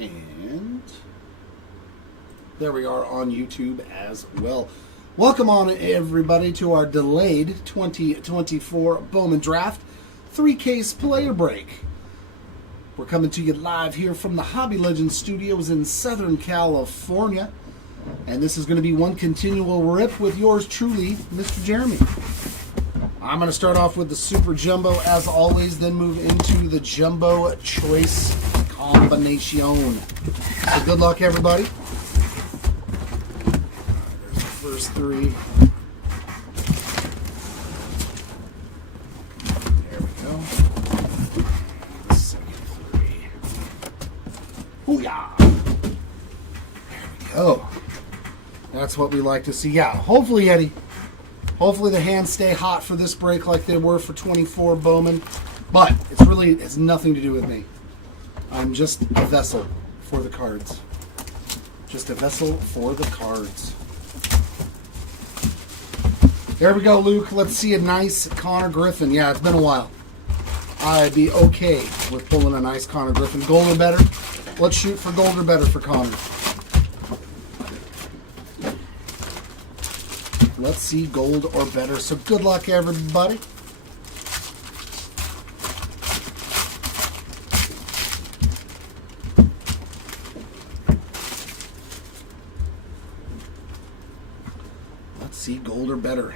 And there we are on YouTube as well. Welcome on, everybody, to our delayed 2024 Bowman Draft 3-case player break. We're coming to you live here from the Hobby Legends Studios in Southern California. And this is going to be one continual rip with yours truly, Mr. Jeremy. I'm going to start off with the Super Jumbo as always, then move into the Jumbo Choice Combination. So good luck, everybody. There's the first three. There we go. The second three. Hoo-yah! There we go. That's what we like to see. Yeah, hopefully, Eddie. Hopefully the hands stay hot for this break like they were for 24 Bowman. But it has nothing to do with me. I'm just a vessel for the cards. Just a vessel for the cards. There we go, Luke. Let's see a nice Connor Griffin. Yeah, it's been a while. I'd be okay with pulling a nice Connor Griffin. Gold or better? Let's shoot for gold or better for Connor. Let's see gold or better. So good luck, everybody. Let's see gold or better.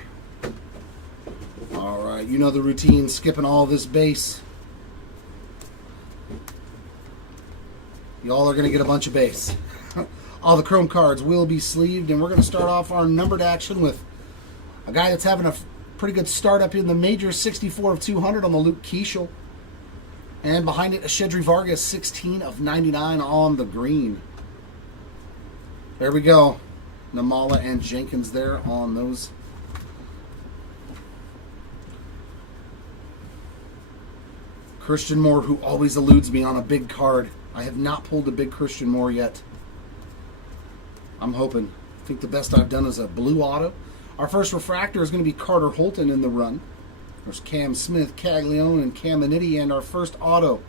All right, you know the routine, skipping all this base. Y'all are going to get a bunch of base. All the chrome cards will be sleeved, and we're going to start off our numbered action with a guy that's having a pretty good start up in the major, 64 of 200 on the Luke Keishel. And behind it, a Shedry Vargas, 16 of 99 on the green. There we go. Namala and Jenkins there on those. Christian Moore, who always eludes me on a big card. I have not pulled a big Christian Moore yet. I'm hoping. I think the best I've done is a blue auto. Our first refractor is going to be Carter Holton in the run. There's Cam Smith, Caglione, and Caminiti. And our first auto,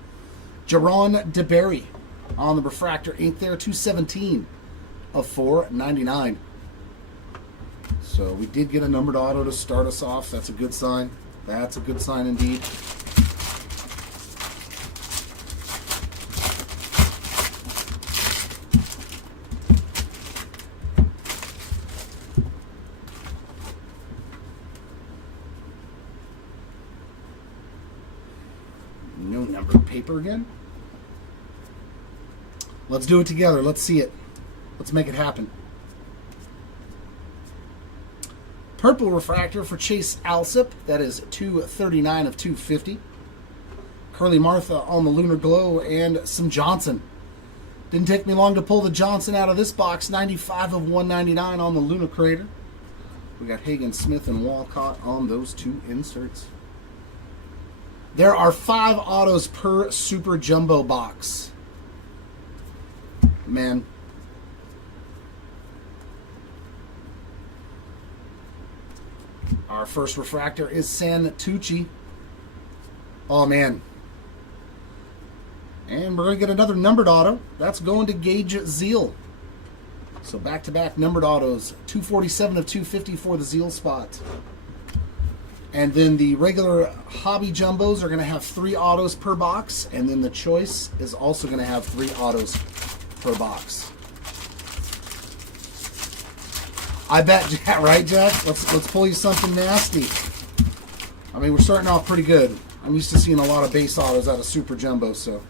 Jaron DeBerry on the refractor ink there, 217 of 499. So we did get a numbered auto to start us off. That's a good sign. That's a good sign indeed. No numbered paper again. Let's do it together. Let's see it. Let's make it happen. Purple refractor for Chase Alsip. That is 239 of 250. Curly Martha on the Lunar Glow and some Johnson. Didn't take me long to pull the Johnson out of this box. 95 of 199 on the Luna Crater. We got Hagen, Smith, and Walcott on those two inserts. There are 5 autos per Super Jumbo box. Man. Our first refractor is Santucci. Oh, man. And we're going to get another numbered auto. That's going to Gage Zeal. So back-to-back numbered autos. 247 of 250 for the Zeal spot. And then the regular hobby jumbos are going to have 3 autos per box. And then the choice is also going to have 3 autos per box. I bet, right, Jack? Let's pull you something nasty. I mean, we're starting off pretty good. I'm used to seeing a lot of base autos out of Super Jumbo. So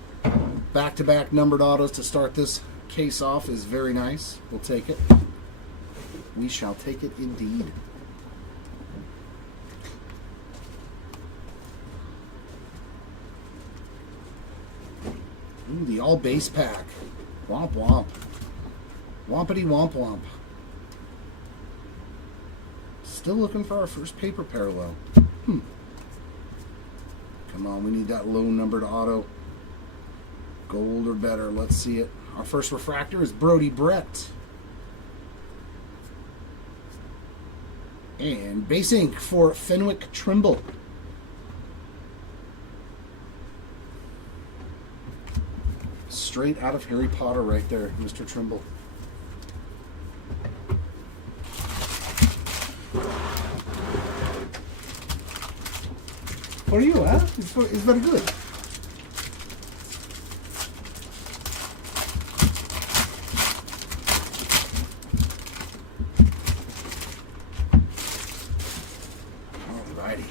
back-to-back numbered autos to start this case off is very nice. We'll take it. We shall take it indeed. Ooh, the all base pack. Womp womp. Wompity womp womp. Still looking for our first paper parallel. Come on, we need that low numbered auto. Gold or better. Let's see it. Our first refractor is Brody Brett. And base ink for Fenwick Trimble. straight out of Harry Potter right there, Mr. Trimble. What are you, huh? It's very good. Alrighty.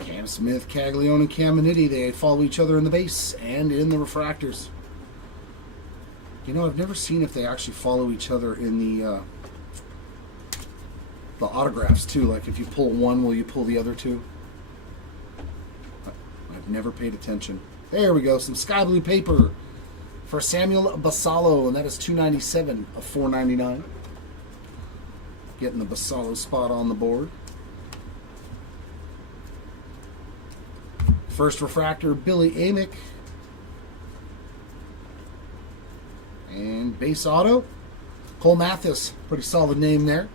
Cam Smith, Caglione, and Caminiti, they follow each other in the base and in the refractors. You know, I've never seen if they actually follow each other in the autographs too. Like if you pull one, will you pull the other two? I've never paid attention. There we go, some sky blue paper for Samuel Basallo, and that is $2.97 of $4.99. Getting the Basallo spot on the board. First refractor, Billy Amick. And base auto, Cole Mathis. Pretty solid name there.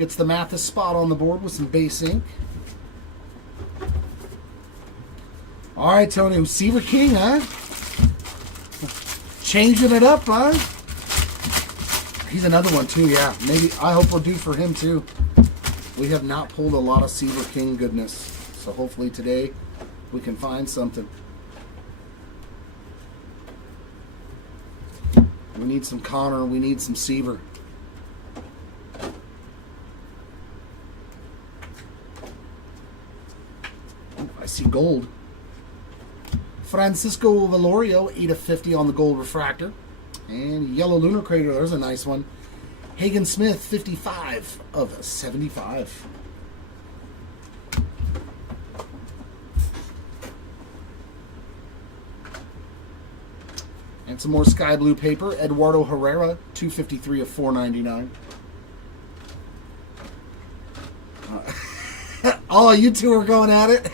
Gets the Mathis spot on the board with some base ink. All right, Tony. Seaver King, huh? Changing it up, huh? He's another one, too, yeah. Maybe, I hope we're due for him, too. We have not pulled a lot of Seaver King goodness. So hopefully today we can find something. We need some Connor. We need some Seaver. Ooh, I see gold. Francisco Valorio, 8 of 50 on the gold refractor. And yellow lunar crater, there's a nice one. Hagen Smith, 55 of 75. And some more sky blue paper. Eduardo Herrera, 253 of 499. Oh, you two are going at it.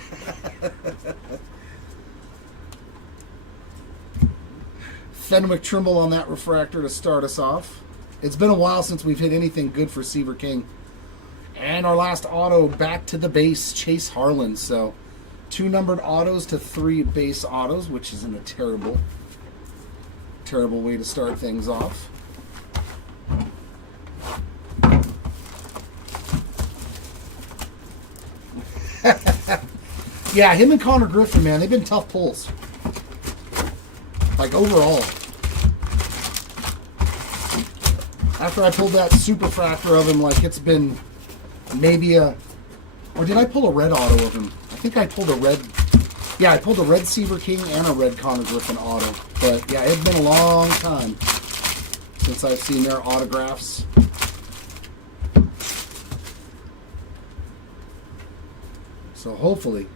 Fenwick Trimble on that refractor to start us off. It's been a while since we've hit anything good for Seaver King. And our last auto, back to the base, Chase Harlan. So 2 numbered autos to 3 base autos, which isn't a terrible way to start things off. Yeah, him and Connor Griffin, man, they've been tough pulls. Like overall. After I pulled that superfractor of him, like it's been maybe or did I pull a red auto of him? I think I pulled a red. Yeah, I pulled a red Seaver King and a red Connor Griffin auto. But yeah, it's been a long time since I've seen their autographs. So hopefully.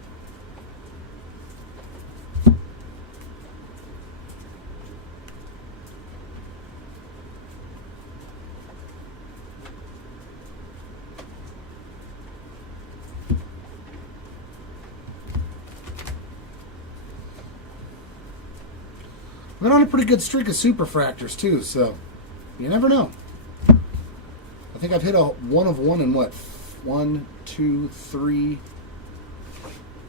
We're on a pretty good streak of superfractors too, so you never know. I think I've hit a 1 of 1 in what? 1, 2, 3,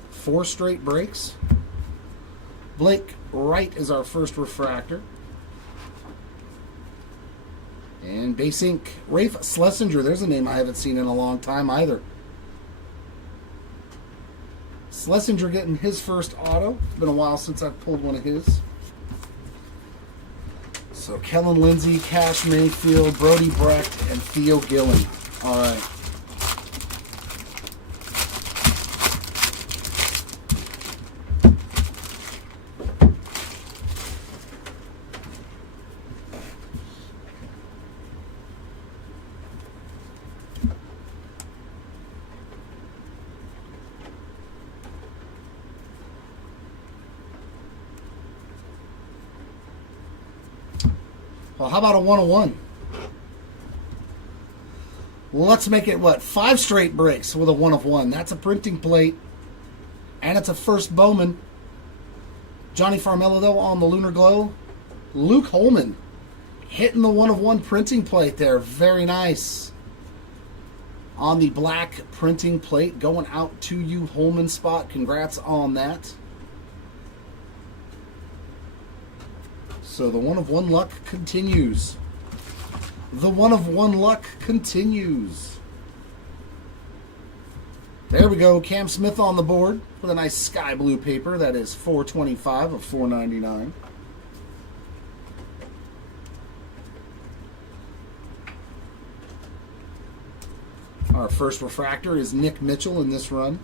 4 straight breaks. Blake Wright is our first refractor. And base ink, Rafe Schlesinger. There's a name I haven't seen in a long time either. Schlesinger getting his first auto. It's been a while since I've pulled one of his. So Kellen Lindsay, Cash Mayfield, Brody Brecht, and Theo Gillen. All right. Well, how about a 101? Well, let's make it, what, 5 straight breaks with a 1 of 1. That's a printing plate. And it's a first Bowman. Johnny Farmelo, though, on the Lunar Glow. Luke Holman hitting the 1 of 1 printing plate there. Very nice. on the black printing plate. Going out to you, Holman spot. Congrats on that. So the 1 of 1 luck continues. The 1 of 1 luck continues. There we go. Cam Smith on the board with a nice sky blue paper. That is 425 of 499. Our first refractor is Nick Mitchell in this run.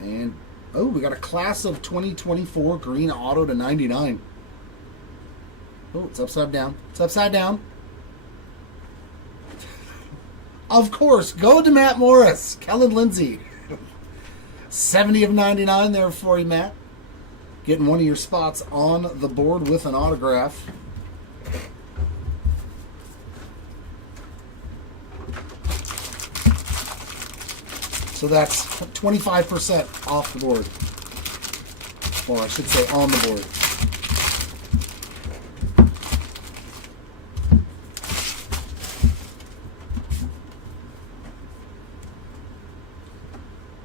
And, oh, we got a class of 2024 green auto to 99. Oh, it's upside down. It's upside down. Of course, go to Matt Morris. Kellen Lindsay. 70 of 99 there for you, Matt. Getting one of your spots on the board with an autograph. So that's 25% off the board. Or I should say on the board.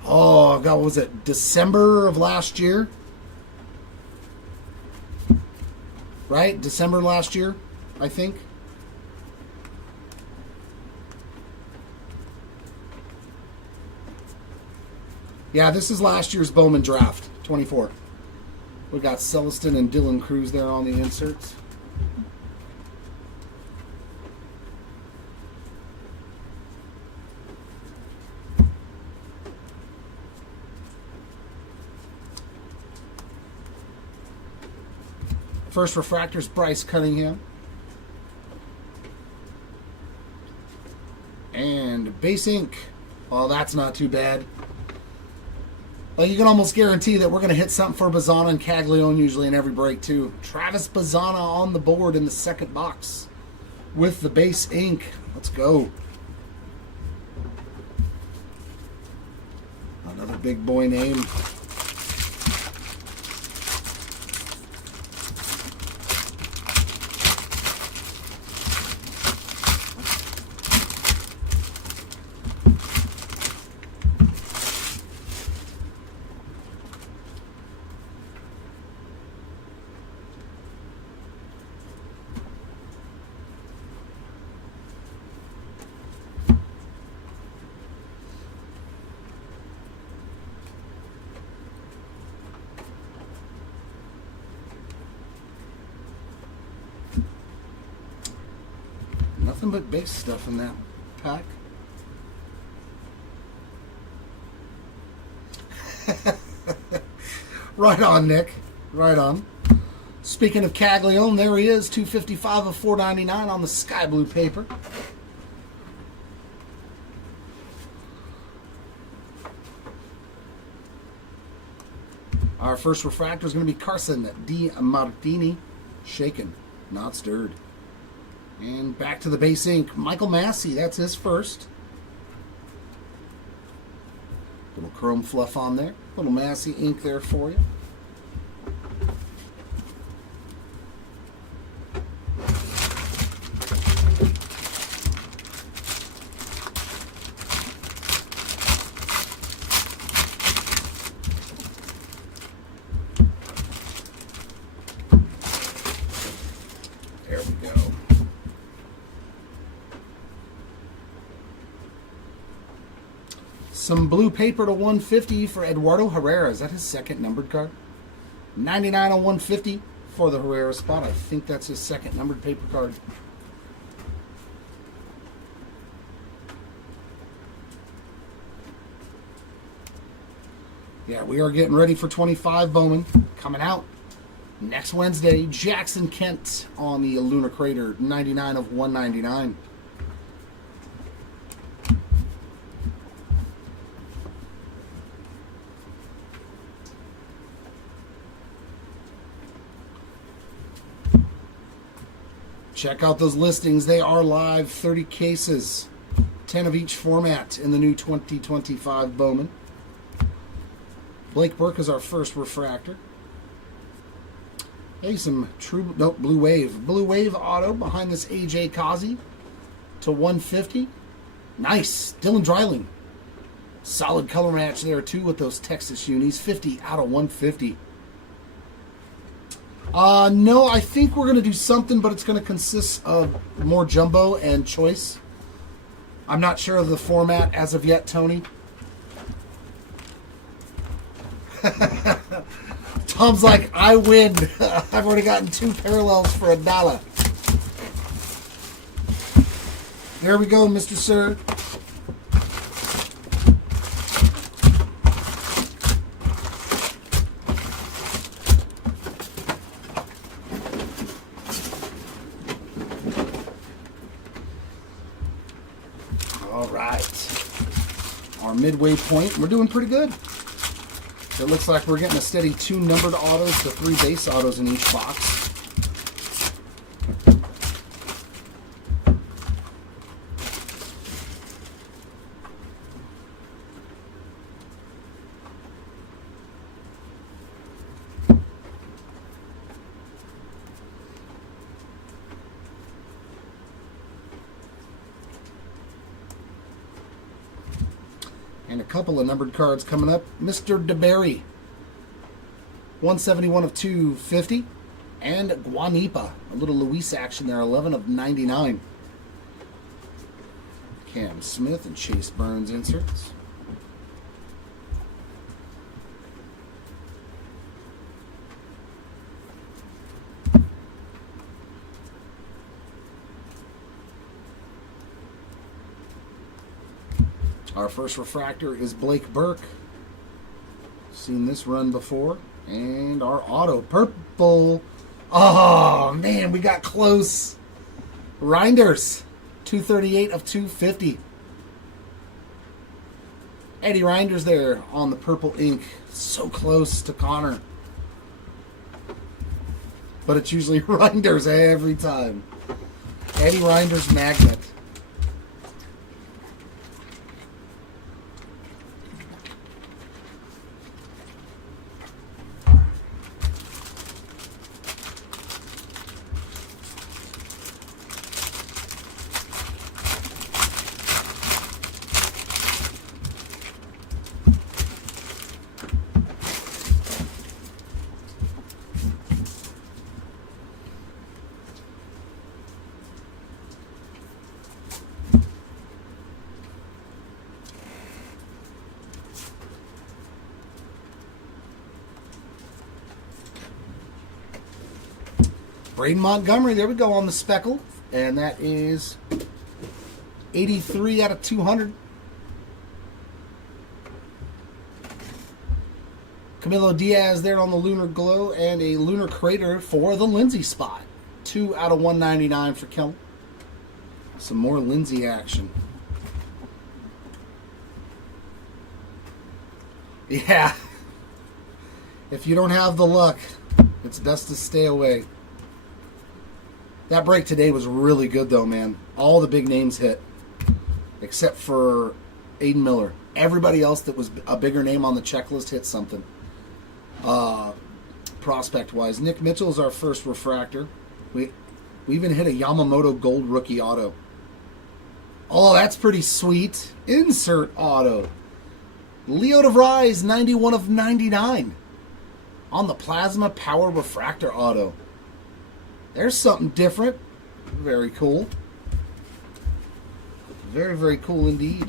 Oh, God, what was it? December of last year? Right? December last year, I think. Yeah, this is last year's Bowman draft, 24. We got Celestin and Dylan Cruz there on the inserts. First refractor's Bryce Cunningham. And base ink. Well, that's not too bad. Well, you can almost guarantee that we're going to hit something for Bazzana and Caglione usually in every break, too. Travis Bazzana on the board in the second box with the base ink. Let's go. Another big boy name. Nothing but base stuff in that pack. Right on, Nick. Right on. Speaking of Caglione, there he is, 255 of 499 on the sky blue paper. Our first refractor is going to be Carson D. Martini. Shaken, not stirred. And back to the base ink. Michael Massey, that's his first. Little chrome fluff on there. Little Massey ink there for you. There we go. Some blue paper to 150 for Eduardo Herrera. Is that his second numbered card? 99 on 150 for the Herrera spot. I think that's his second numbered paper card. Yeah, we are getting ready for 25 Bowman. Coming out next Wednesday. Jackson Kent on the Lunar Crater. 99 of 199. Check out those listings. They are live. 30 cases. 10 of each format in the new 2025 Bowman. Blake Burke is our first refractor. Hey, some Blue Wave. Blue Wave auto behind this AJ Kazi to 150. Nice. Dylan Dreiling. Solid color match there, too, with those Texas unis. 50 out of 150. No, I think we're going to do something, but it's going to consist of more jumbo and choice. I'm not sure of the format as of yet, Tony. Tom's like, I win. I've already gotten 2 parallels for $1. There we go, Mr. Sir. All right. Our midway point, we're doing pretty good. It looks like we're getting a steady 2 numbered autos to 3 base autos in each box. And a couple of numbered cards coming up. Mr. DeBerry, 171 of 250. And Guanipa, a little Luis action there, 11 of 99. Cam Smith and Chase Burns inserts. Our first refractor is Blake Burke. Seen this run before. And our auto, purple. Oh, man, we got close. Reinders, 238 of 250. Eddie Reinders there on the purple ink. So close to Connor. But it's usually Reinders every time. Eddie Reinders magnet. Braden Montgomery, there we go on the speckle. And that is 83 out of 200. Camilo Diaz there on the Lunar Glow and a Lunar Crater for the Lindsay spot. 2 out of 199 for Kellen. Some more Lindsay action. Yeah. If you don't have the luck, it's best to stay away. That break today was really good, though, man. All the big names hit, except for Aiden Miller. Everybody else that was a bigger name on the checklist hit something. Prospect-wise, Nick Mitchell is our first refractor. We even hit a Yamamoto Gold Rookie Auto. Oh, that's pretty sweet. Insert auto. Leo DeVries, 91 of 99. On the Plasma Power Refractor Auto. There's something different. Very cool. Very, very cool indeed.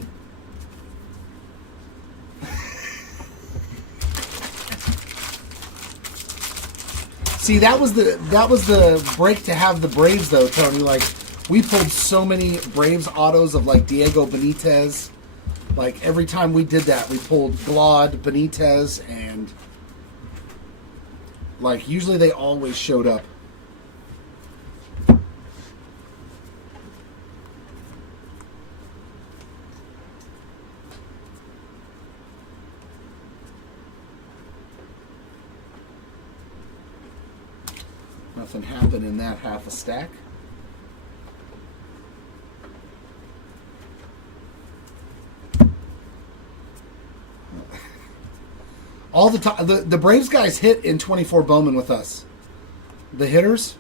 See, that was the break to have the Braves, though, Tony. Like, we pulled so many Braves autos of, like, Diego Benitez. Like, every time we did that, we pulled Glad, Benitez, and, like, usually they always showed up. Nothing happened in that half a stack. All the time, the Braves guys hit in 24 Bowman with us. The hitters,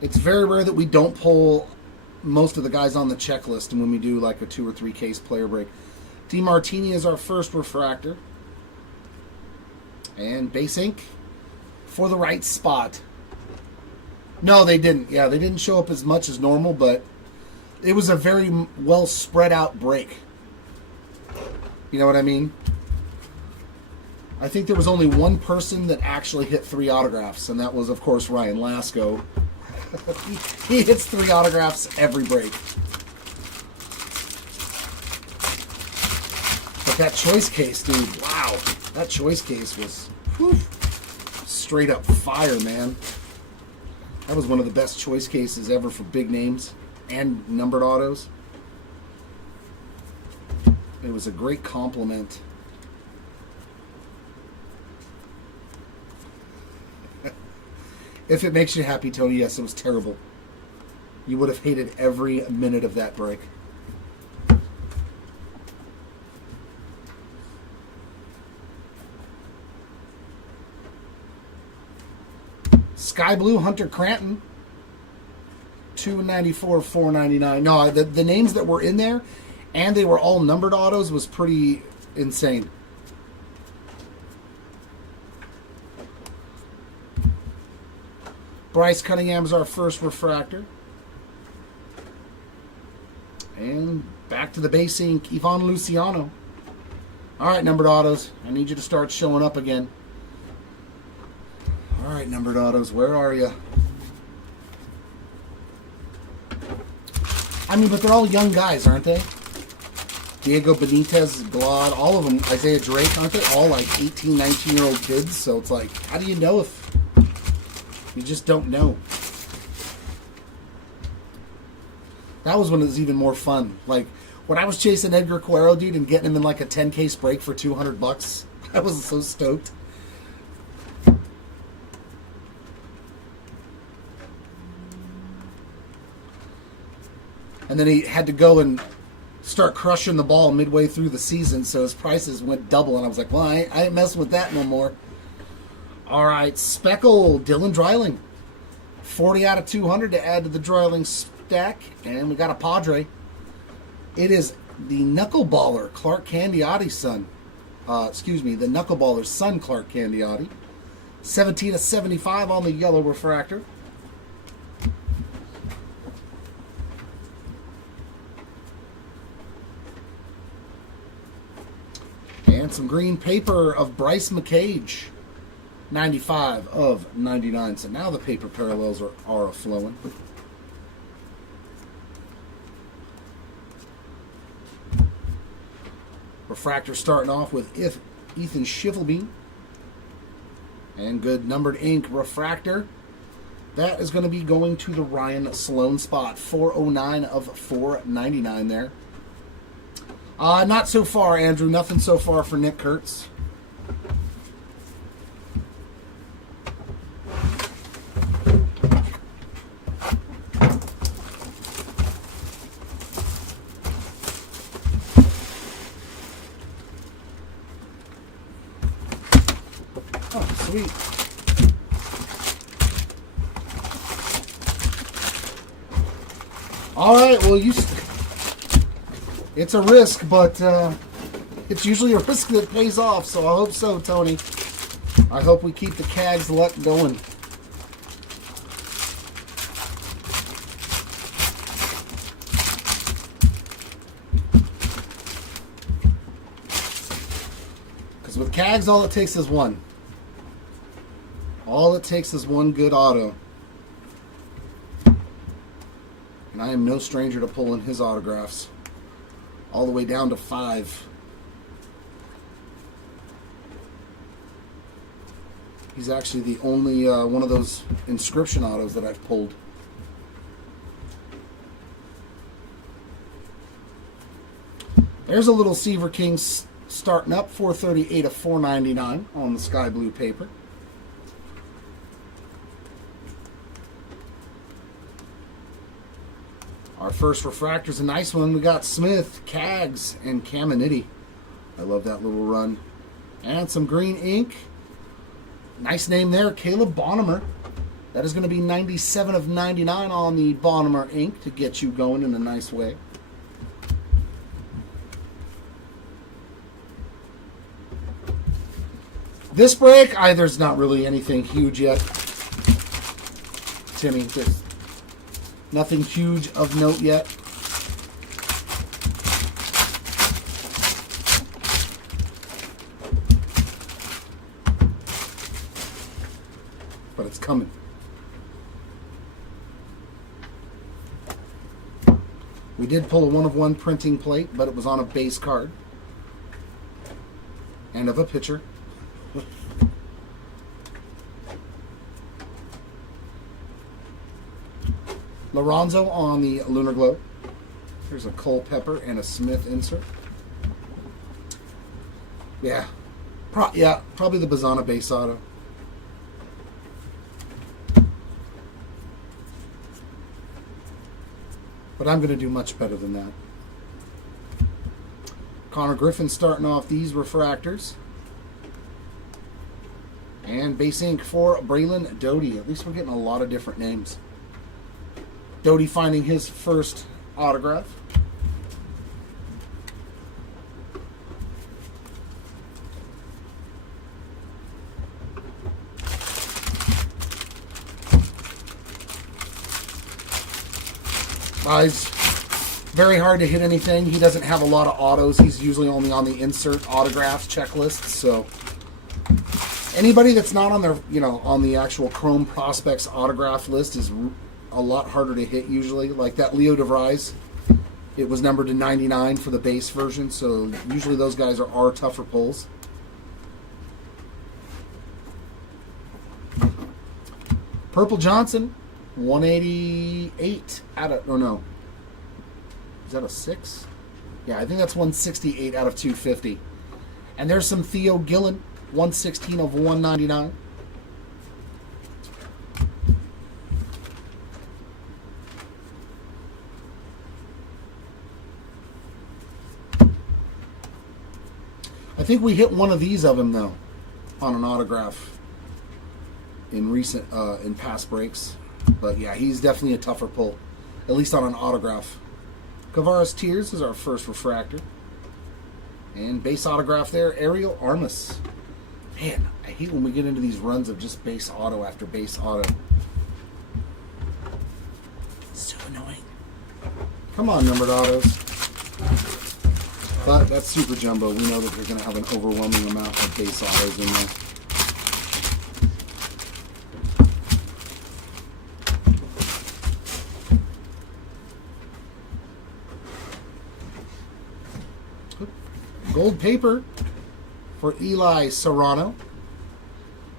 it's very rare that we don't pull most of the guys on the checklist and when we do like a 2 or 3 case player break. DeMartini is our first refractor. And base ink for the right spot. No, they didn't. Yeah, they didn't show up as much as normal, but it was a very well spread out break. You know what I mean? I think there was only one person that actually hit 3 autographs, and that was, of course, Ryan Lasko. He hits 3 autographs every break. But that choice case, dude, wow. That choice case was straight up fire, man. That was one of the best choice cases ever for big names and numbered autos. It was a great compliment. If it makes you happy, Tony, yes, it was terrible. You would have hated every minute of that break. Sky Blue Hunter Cranton, $294, $499. No, the names that were in there, and they were all numbered autos, was pretty insane. Bryce Cunningham is our first refractor. And back to the base ink, Ivan Luciano. All right, numbered autos, I need you to start showing up again. All right, numbered autos, where are you? I mean, but they're all young guys, aren't they? Diego Benitez, Glad, all of them, Isaiah Drake, aren't they all like 18, 19-year-old kids? So it's like, how do you know if... You just don't know. That was when it was even more fun. Like, when I was chasing Edgar Cuero, dude, and getting him in like a 10-case break for $200, I was so stoked. And then he had to go and start crushing the ball midway through the season, so his prices went double, and I was like, well, I ain't messing with that no more. All right, Speckle, Dylan Dreiling. 40 out of 200 to add to the Dreiling stack. And we got a Padre. It is the Knuckleballer, Clark Candiotti's son. The Knuckleballer's son, Clark Candioti. 17 of 75 on the yellow refractor. And some green paper of Bryce McCage. 95 of 99. So now the paper parallels are flowing. Refractor starting off with Ethan Schiffelbein. And good numbered ink refractor. That is going to be going to the Ryan Sloan spot. 409 of 499 there. Not so far, Andrew. Nothing so far for Nick Kurtz. Sweet. All right, well, it's a risk, but it's usually a risk that pays off, so I hope so, Tony. I hope we keep the Cags luck going. Because with Cags, all it takes is one. All it takes is one good auto. And I am no stranger to pulling his autographs. All the way down to 5. He's actually the only one of those inscription autos that I've pulled. There's a little Seaver King starting up. 438 of 499 on the sky blue paper. Our first refractor's a nice one. We got Smith, Cags, and Caminiti. I love that little run. And some green ink. Nice name there, Caleb Bonnemer. That is going to be 97 of 99 on the BOWMAN ink to get you going in a nice way. This break, there's not really anything huge yet. Timmy, there's nothing huge of note yet. But it's coming. We did pull a 1-of-1 printing plate, but it was on a base card. And of a pitcher. Lorenzo on the Lunar Glow. Here's a Culpepper and a Smith insert. Yeah. Probably the Bazana base auto. But I'm going to do much better than that. Connor Griffin starting off these refractors. And base ink for Braylon Doty. At least we're getting a lot of different names. Doty finding his first autograph. He's very hard to hit anything. He doesn't have a lot of autos. He's usually only on the insert autographs checklist. So anybody that's not on their, on the actual Chrome Prospects autograph list is a lot harder to hit usually. Like that Leo DeVries, it was numbered to 99 for the base version. So usually those guys are tougher pulls. Purple Johnson. 188 out of, no. Is that a 6? Yeah, I think that's 168 out of 250. And there's some Theo Gillen, 116 of 199. I think we hit one of these of him, though, on an autograph in past breaks. But yeah, he's definitely a tougher pull, at least on an autograph. Kavaris Tears is our first refractor. And base autograph there, Ariel Armas. Man, I hate when we get into these runs of just base auto after base auto. So annoying. Come on, numbered autos. But that's Super Jumbo. We know that they're going to have an overwhelming amount of base autos in there. Gold paper for Eli Serrano.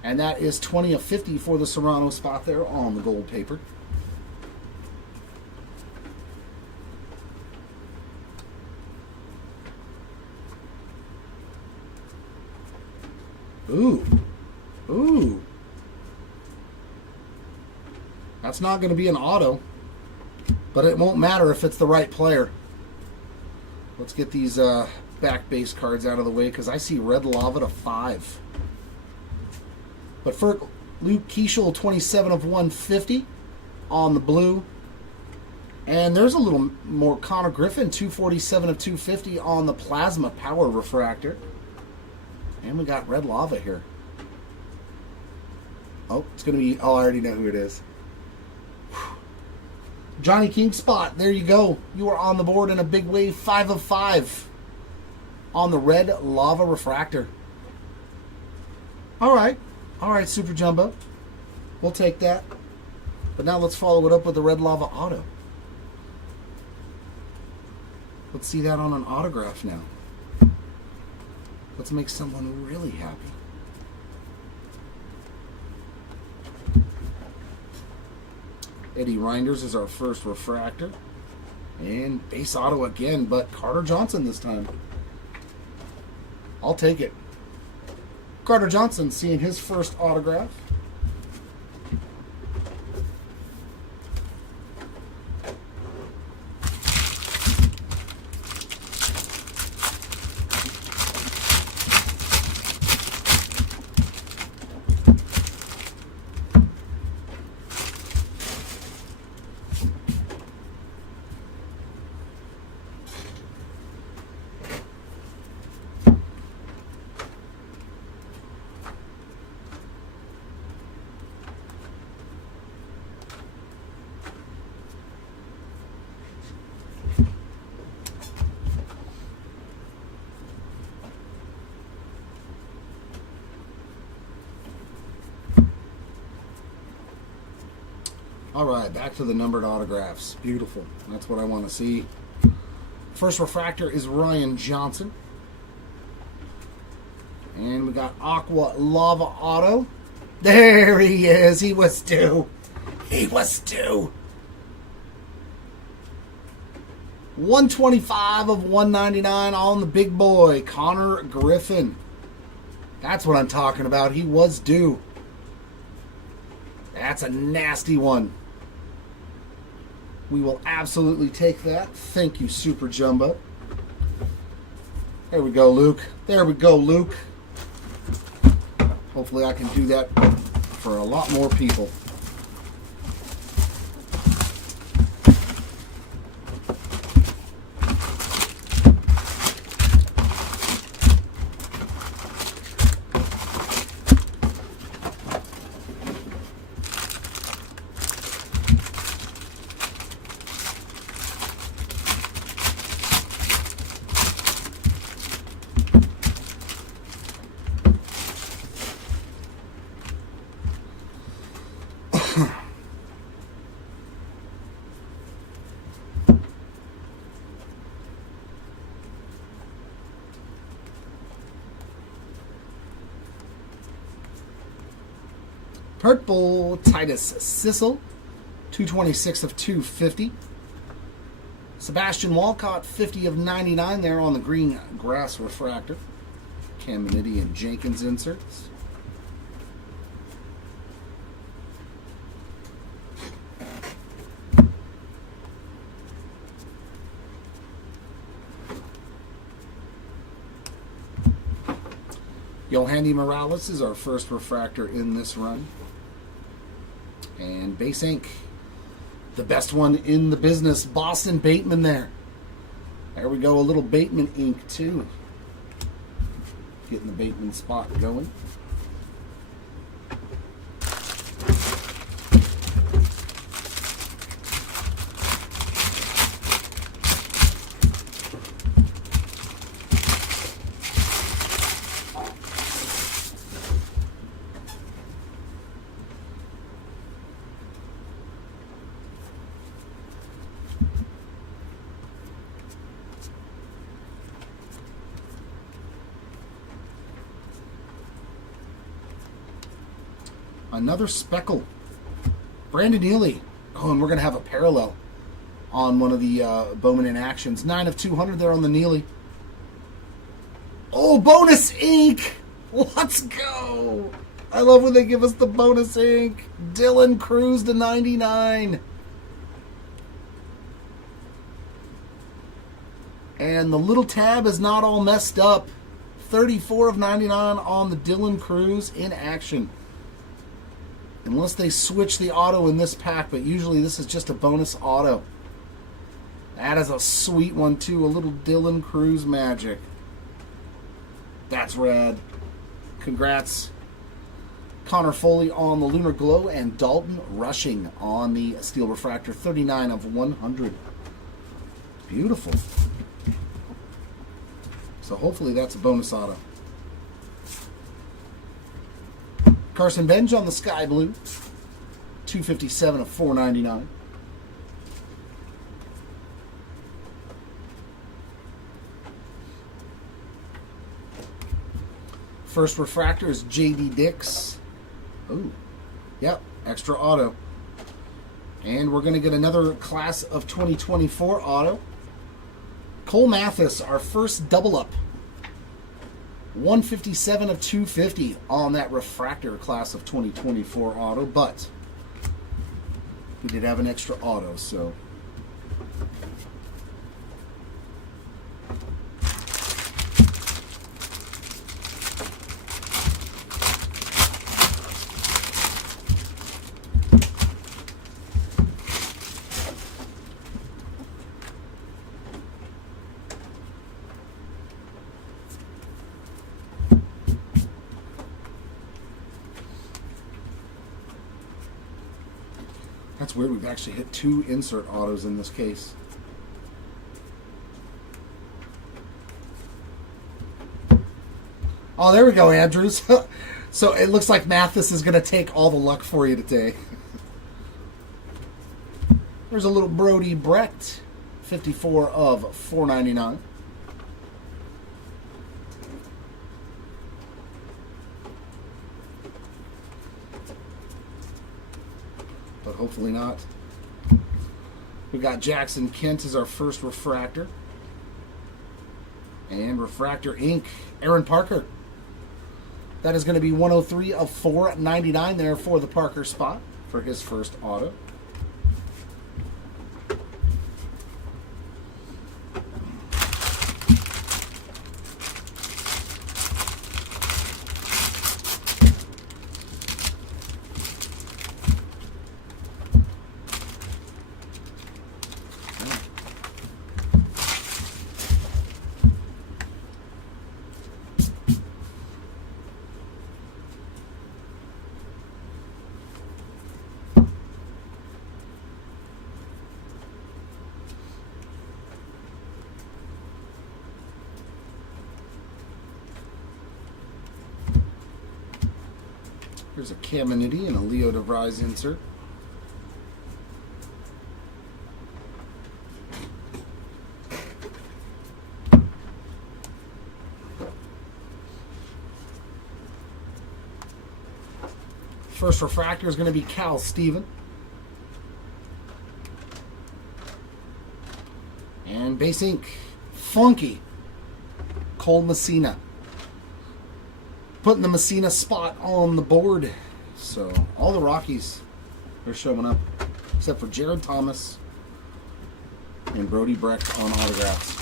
And that is 20 of 50 for the Serrano spot there on the gold paper. Ooh. That's not going to be an auto, but it won't matter if it's the right player. Let's get these back base cards out of the way because I see Red Lava to 5. But for Luke Keishel, 27 of 150 on the blue. And there's a little more Connor Griffin, 247 of 250 on the Plasma Power Refractor. And we got Red Lava here. Oh, it's going to be... Oh, I already know who it is. Whew. Johnny King spot. There you go. You are on the board in a big way. 5 of 5 on the Red Lava Refractor. All right, Super Jumbo. We'll take that. But now let's follow it up with the Red Lava Auto. Let's see that on an autograph now. Let's make someone really happy. Eddie Reinders is our first refractor. And base auto again, but Carter Johnson this time. I'll take it. Carter Johnson seeing his first autograph. All right, back to the numbered autographs. Beautiful. That's what I want to see. First refractor is Ryan Johnson. And we got Aqua Lava Auto. There he is. He was due. He was due. 125 of 199 on the big boy, Connor Griffin. That's what I'm talking about. He was due. That's a nasty one. We will absolutely take that. Thank you, Super Jumbo. There we go, Luke. There we go, Luke. Hopefully I can do that for a lot more people. Purple Titus Sissel, 226 of 250. Sebastian Walcott, 50 of 99 there on the green grass refractor. Caminiti and Jenkins inserts. Yohandy Morales is our first refractor in this run. And base ink, the best one in the business, Boston Bateman there. There we go, a little Bateman ink too. Getting the Bateman spot going. Another speckle. Brandon Neely. Oh, and we're going to have a parallel on one of the Bowman in actions. 9 of 200 there on the Neely. Oh, bonus ink. Let's go. I love when they give us the bonus ink. Dylan Cruz to 99. And the little tab is not all messed up. 34 of 99 on the Dylan Cruz in action. Unless they switch the auto in this pack, but usually this is just a bonus auto. That is a sweet one too, a little Dylan Cruz magic. That's rad. Congrats. Connor Foley on the Lunar Glow and Dalton Rushing on the Steel Refractor, 39 of 100. Beautiful. So hopefully that's a bonus auto. Carson Benj on the Sky Blue, 257 of 499. First refractor is J.D. Dix. Oh, yep, extra auto. And we're going to get another class of 2024 auto. Cole Mathis, our first double up. 157 of 250 on that refractor class of 2024 auto, but we did have an extra auto, so that's weird. We've actually hit 2 insert autos in this case. Oh, there we go, Andrews. So it looks like Mathis is going to take all the luck for you today. There's a little Brody Brecht, 54 of 499. But hopefully not. We got Jackson Kent as our first refractor. And Refractor Ink, Aaron Parker. That is going to be 103 of 499 there for the Parker spot for his first auto. Here's a Caminiti and a Leo DeVries insert. First refractor is going to be Cal Steven. And base ink, Funky, Cole Messina. Putting the Messina spot on the board. So all the Rockies are showing up, except for Jared Thomas and Brody Brecht on autographs.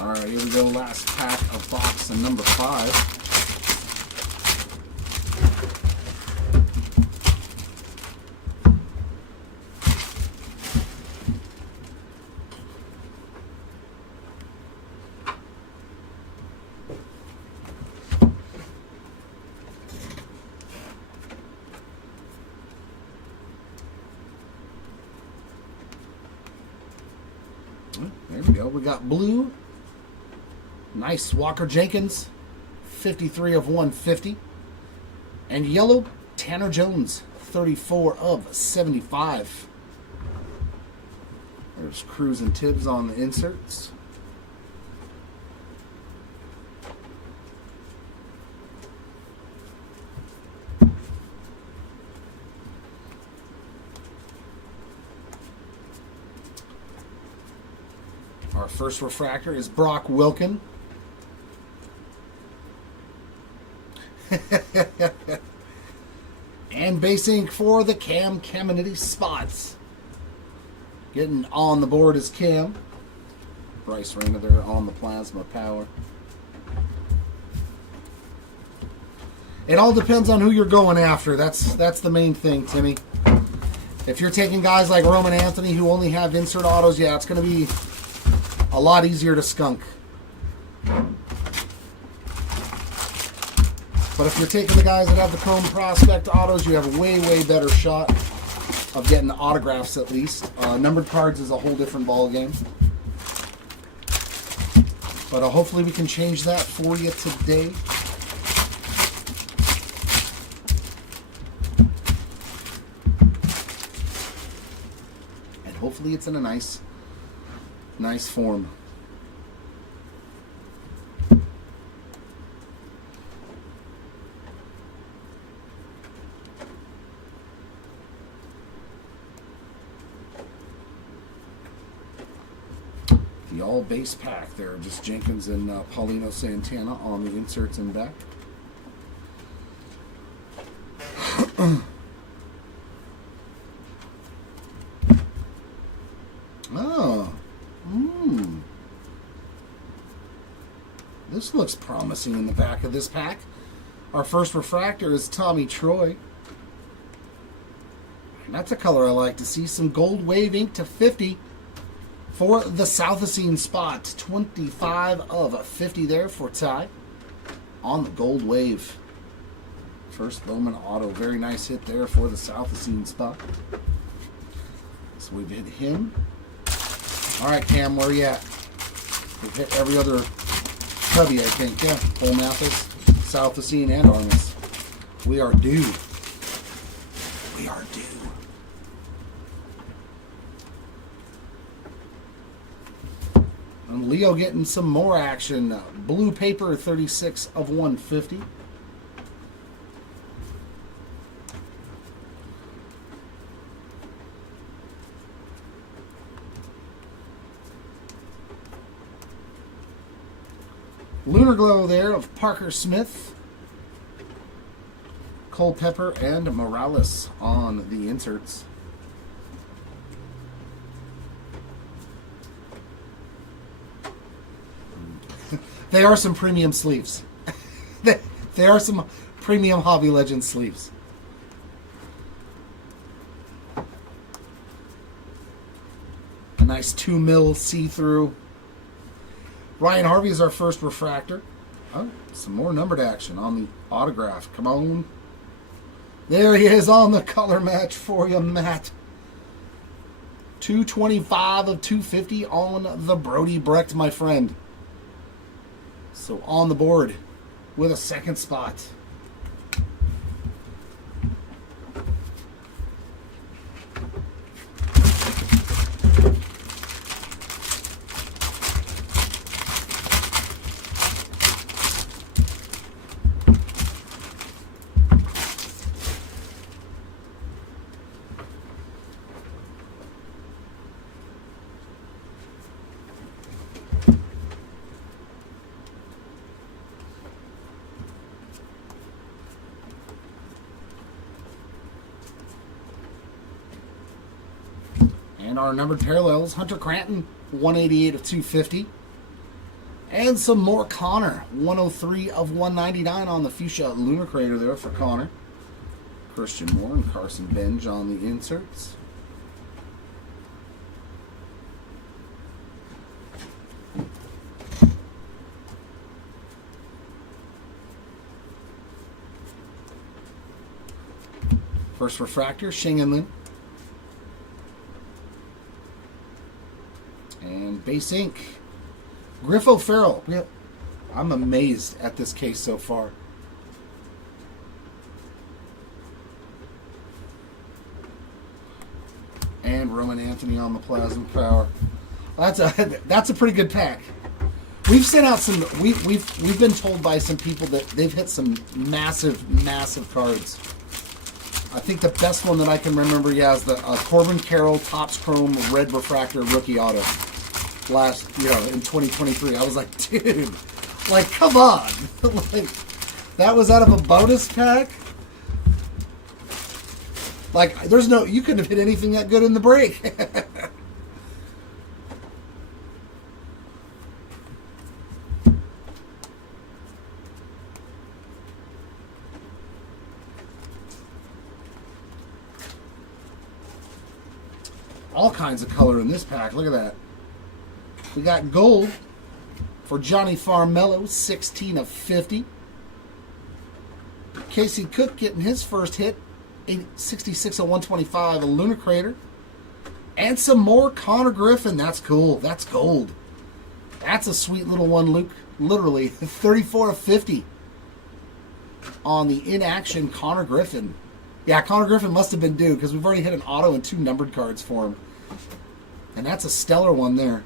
All right, here we go. Last pack of box and number 5. There we go. We got blue. Nice Walker Jenkins. 53 of 150. And yellow, Tanner Jones. 34 of 75. There's Cruz and Tibbs on the inserts. Our first refractor is Brock Wilken. And base ink for the Cam Caminiti spots. Getting on the board is Cam. Bryce Rayner there on the plasma power. It all depends on who you're going after. That's the main thing, Timmy. If you're taking guys like Roman Anthony who only have insert autos, yeah, it's going to be a lot easier to skunk. But if you're taking the guys that have the Chrome Prospect autos, you have a way, way better shot of getting autographs at least. Numbered cards is a whole different ball game. But hopefully we can change that for you today. And hopefully it's in a nice form. The all base pack there, just Jenkins and Paulino Santana on the inserts in back. Oh. This looks promising in the back of this pack. Our first refractor is Tommy Troy. And that's a color I like to see. Some gold wave ink to 50 for the Southacene spot. 25 of 50 there for Ty on the gold wave. First Bowman auto. Very nice hit there for the Southacene spot. So we've hit him. All right, Cam, where are you at? We've hit every other cubby, I think. Yeah, Cole Mathis, Southacene, and Armas. We are due. We are due. And Leo getting some more action. Blue paper, 36 of 150. Lunar Glow there of Parker Smith, Culpepper, and Morales on the inserts. They are some premium sleeves. They are some premium Hobby Legends sleeves. A nice 2 mil see-through. Ryan Harvey is our first refractor. Oh, some more numbered action on the autograph. Come on. There he is on the color match for you, Matt. 225 of 250 on the Brody Brecht, my friend. So on the board with a second spot. And our numbered parallels, Hunter Cranton, 188 of 250. And some more Connor, 103 of 199 on the Fuchsia Lunar Crater there for Connor. Christian Moore and Carson Benj on the inserts. First refractor, Shing Lin. And base ink, Griffo Farrell. I'm amazed at this case so far. And Roman Anthony on the Plasma Power. That's a pretty good pack. We've sent out some. We've been told by some people that they've hit some massive cards. I think the best one that I can remember, is the Corbin Carroll Topps Chrome Red Refractor Rookie Auto. Last, in 2023. I was like, dude, like, come on. Like, that was out of a bonus pack? Like, you couldn't have hit anything that good in the break. All kinds of color in this pack. Look at that. We got gold for Johnny Farmello, 16 of 50. Casey Cook getting his first hit, 66 of 125, a Lunar Crater. And some more Connor Griffin. That's cool. That's gold. That's a sweet little one, Luke. Literally, 34 of 50 on the in-action Connor Griffin. Yeah, Connor Griffin must have been due because we've already hit an auto and 2 numbered cards for him. And that's a stellar one there.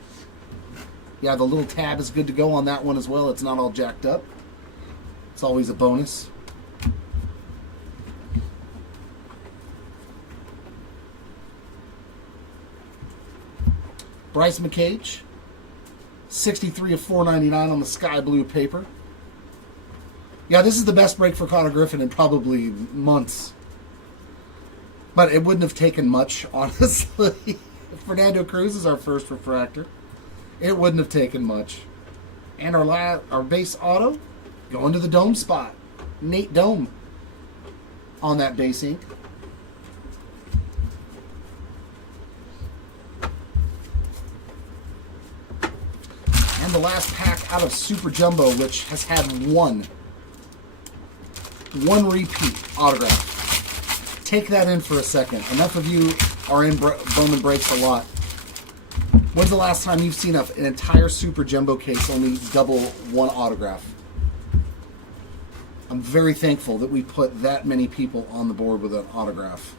Yeah, the little tab is good to go on that one as well. It's not all jacked up. It's always a bonus. Bryce McCage, 63 of 499 on the sky blue paper. Yeah, this is the best break for Connor Griffin in probably months. But it wouldn't have taken much, honestly. Fernando Cruz is our first refractor. It wouldn't have taken much. And our base auto, going to the Dome spot. Nate Dome on that base ink. And the last pack out of Super Jumbo, which has had one repeat autograph. Take that in for a second. Enough of you are in Bowman Breaks a lot. When's the last time you've seen an entire Super Jumbo case only double one autograph? I'm very thankful that we put that many people on the board with an autograph.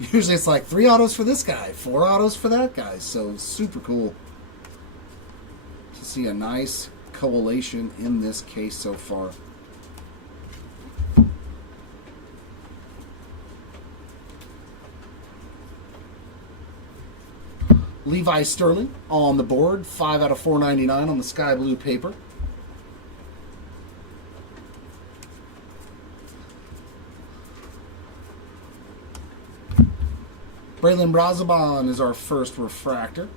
Usually it's like 3 autos for this guy, 4 autos for that guy. So super cool. see a nice collation in this case so far. Levi Sterling on the board, 5 out of 499 on the sky blue paper. Braylon Brazaban is our first refractor.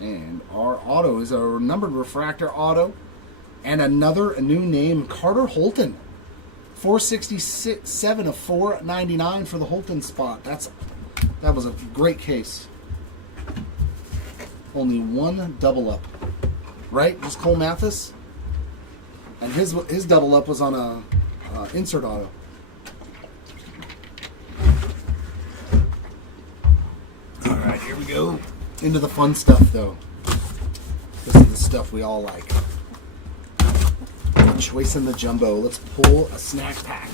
And our auto is a numbered refractor auto. And a new name, Carter Holton. 467 of 499 for the Holton spot. That was a great case. Only one double up. Right? Just Cole Mathis? And his double up was on a insert auto. Alright, here we go. Into the fun stuff, though. This is the stuff we all like. Choice in the jumbo. Let's pull a snack pack.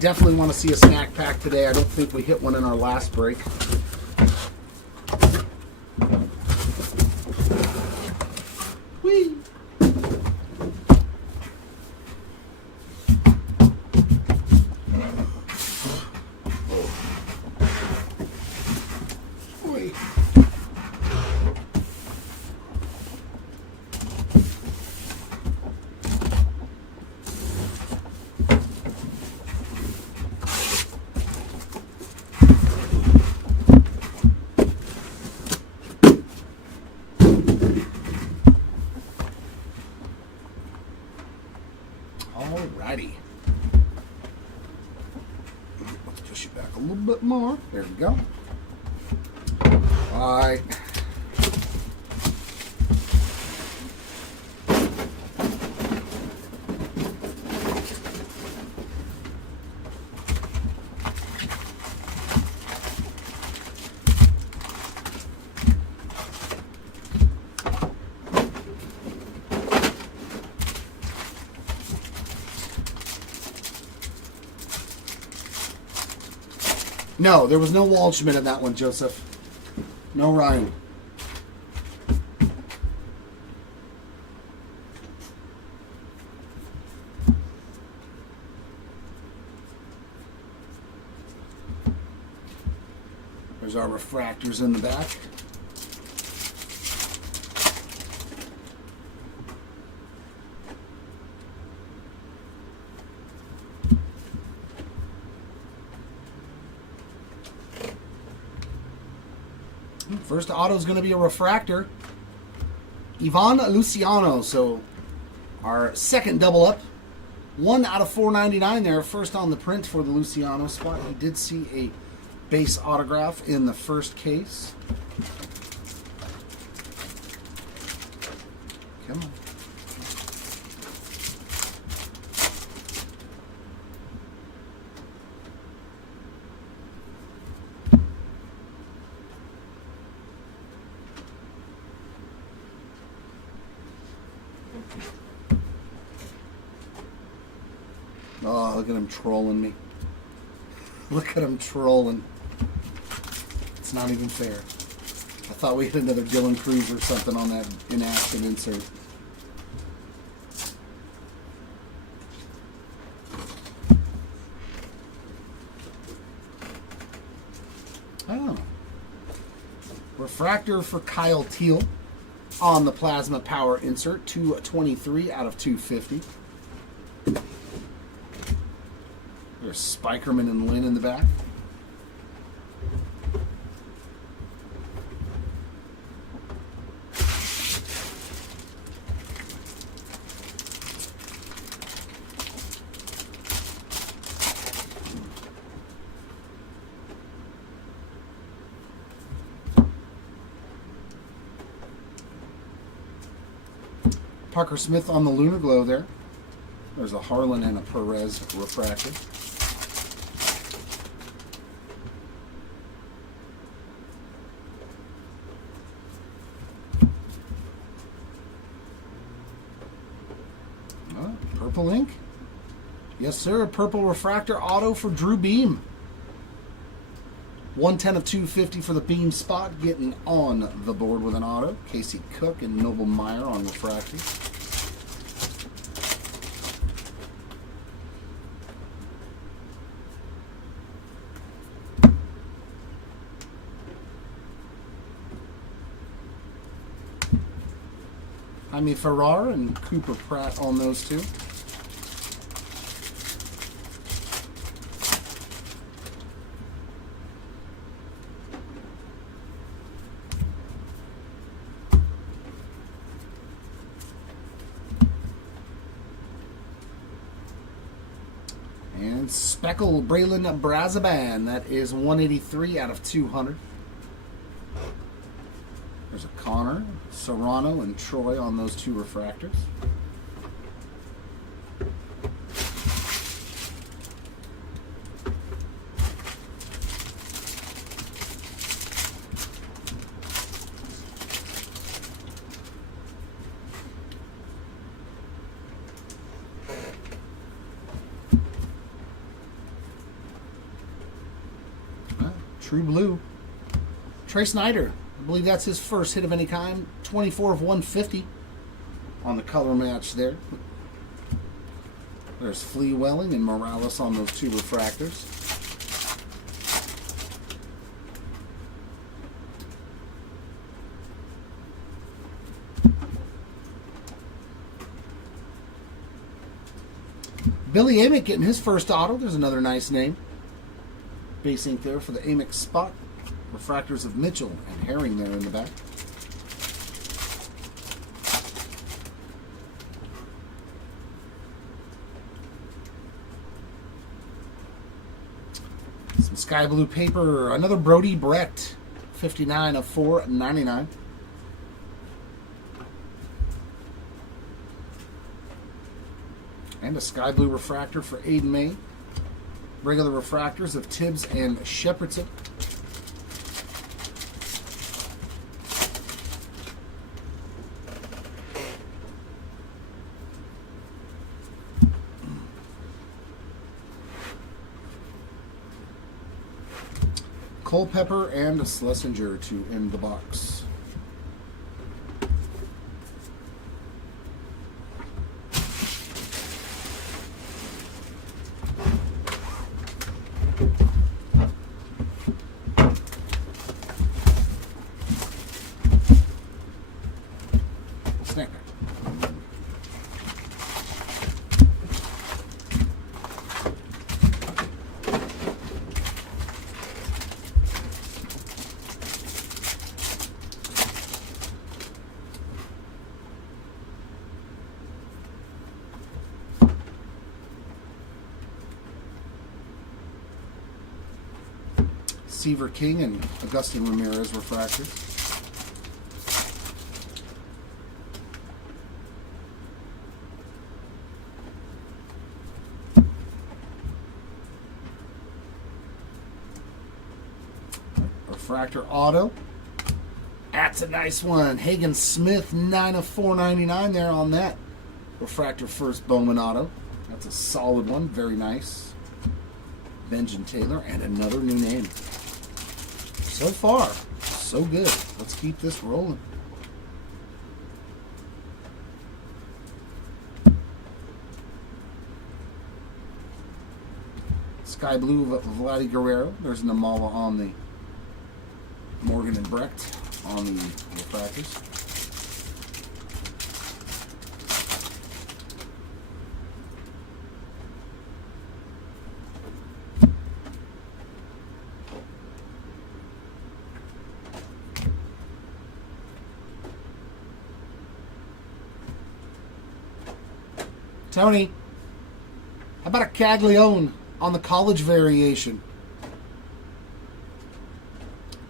Definitely want to see a snack pack today. I don't think we hit one in our last break. Whee! Alrighty. Let's push it back a little bit more. There we go. Alright. No, there was no Waldschmidt in that one, Joseph. No Ryan. There's our refractors in the back. First auto is going to be a refractor. Ivan Luciano. So our second double up. 1 out of 499 there. First on the print for the Luciano spot. He did see a base autograph in the first case. Come on. Oh, look at him trolling me. Look at him trolling. It's not even fair. I thought we had another Dylan Cruz or something on that inactive insert. Oh. Refractor for Kyle Teal on the Plasma Power insert. 223 out of 250. There's Spikerman and Lynn in the back. Parker Smith on the Lunar Glow there. There's a Harlan and a Perez refractor. Purple ink. Yes, sir. Purple refractor auto for Drew Beam. 110 of 250 for the beam spot. Getting on the board with an auto. Casey Cook and Noble Meyer on refractor. Jaime Ferrar and Cooper Pratt on those two. And Speckle Braylon Brazaban. That is 183 out of 200. There's a Connor, Serrano, and Troy on those two refractors. True Blue. Trey Snyder. I believe that's his first hit of any kind. 24 of 150 on the color match there. There's Flea Welling and Morales on those two refractors. Billy Amick getting his first auto. There's another nice name. Base ink there for the Amick spot. Refractors of Mitchell and Herring there in the back. Some sky blue paper. Another Brody Brett. 59 of 499. And a sky blue refractor for Aiden May. Regular refractors of Tibbs and Shepherdson. Culpepper and Schlesinger to end the box. Snack. Seaver King and Augustin Ramirez refractors. Refractor auto. That's a nice one. Hagen Smith, 9 of 499 there on that. Refractor first Bowman auto. That's a solid one. Very nice. Benjamin Taylor and another new name. So far, so good. Let's keep this rolling. Sky blue Vladdy Guerrero. There's Namala on the Morgan and Brecht on the refractors. Tony, how about a Caglione on the college variation?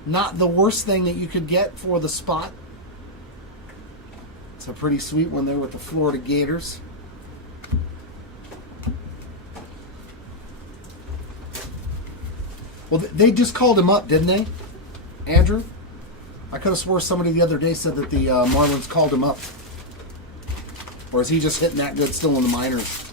Not the worst thing that you could get for the spot. It's a pretty sweet one there with the Florida Gators. Well, they just called him up, didn't they, Andrew? I could have swore somebody the other day said that the Marlins called him up. Or is he just hitting that good still in the minors?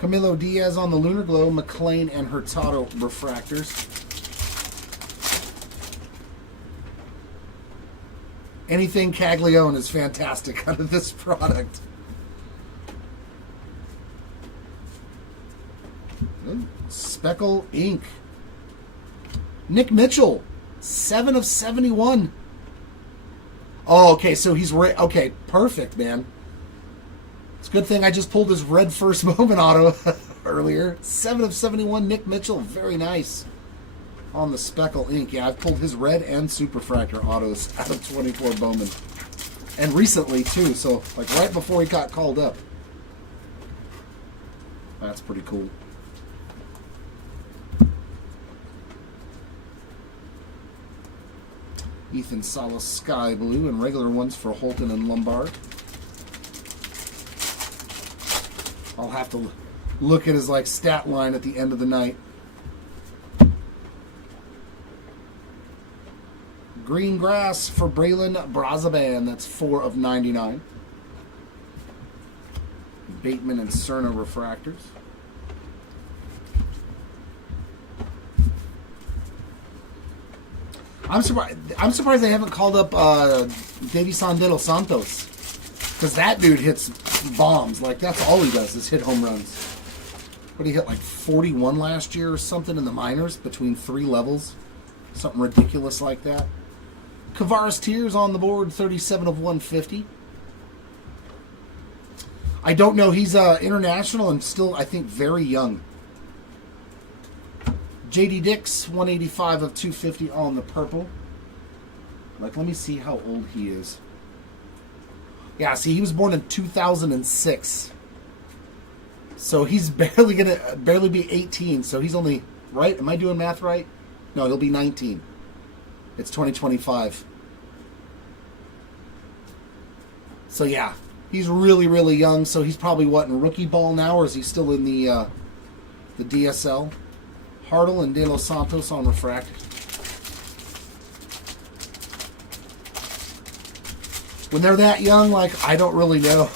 Camilo Diaz on the Lunar Glow, McLean and Hurtado refractors. Anything Caglione is fantastic out of this product. Speckle Ink. Nick Mitchell, 7 of 71. Oh, okay, so he's okay, perfect, man. It's a good thing I just pulled his red first Bowman auto earlier. 7 of 71, Nick Mitchell, very nice. On the Speckle Ink. Yeah, I've pulled his red and Superfractor autos out of 24 Bowman. And recently, too, so like right before he got called up. That's pretty cool. Ethan Salas Sky Blue and regular ones for Holton and Lombard. I'll have to look at his like stat line at the end of the night. Green Grass for Braylon Brazaban. That's 4 of 99. Bateman and Cerna refractors. I'm surprised they haven't called up Davison de los Santos, because that dude hits bombs. Like, that's all he does is hit home runs. What, he hit like 41 last year or something in the minors between 3 levels, something ridiculous like that. Kavaris Tears on the board, 37 of 150. I don't know. He's international and still, I think, very young. J.D. Dix, 185 of 250 on the purple. Like, let me see how old he is. Yeah, see, he was born in 2006. So he's barely be 18. So he's only, right? Am I doing math right? No, he'll be 19. It's 2025. So yeah, he's really, really young. So he's probably what, in rookie ball now, or is he still in the DSL? Hartle and De Los Santos on refract. When they're that young, like, I don't really know.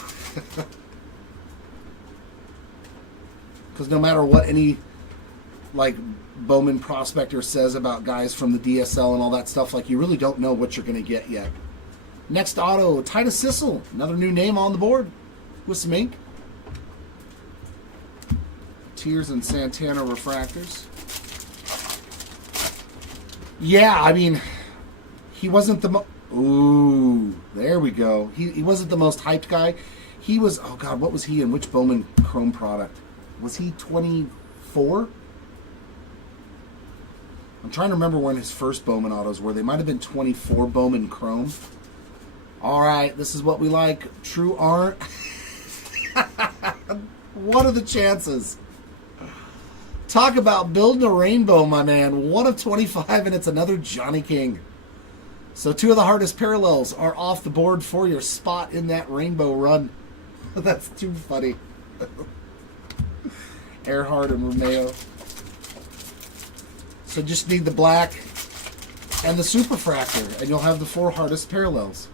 Because no matter what any, like, Bowman prospector says about guys from the DSL and all that stuff, like, you really don't know what you're going to get yet. Next auto, Titus Sissel. Another new name on the board with some ink. Tears and Santana refractors. Yeah, I mean, he wasn't the ooh, there we go. He wasn't the most hyped guy. He was, oh God, what was he in? Which Bowman Chrome product? Was he 24? I'm trying to remember when his first Bowman autos were. They might have been 24 Bowman Chrome. All right, this is what we like. True art. What are the chances? Talk about building a rainbow, my man. 1 of 25, and it's another Johnny King. So 2 of the hardest parallels are off the board for your spot in that rainbow run. That's too funny. Earhart and Romeo. So just need the black and the Superfractor, and you'll have the 4 hardest parallels.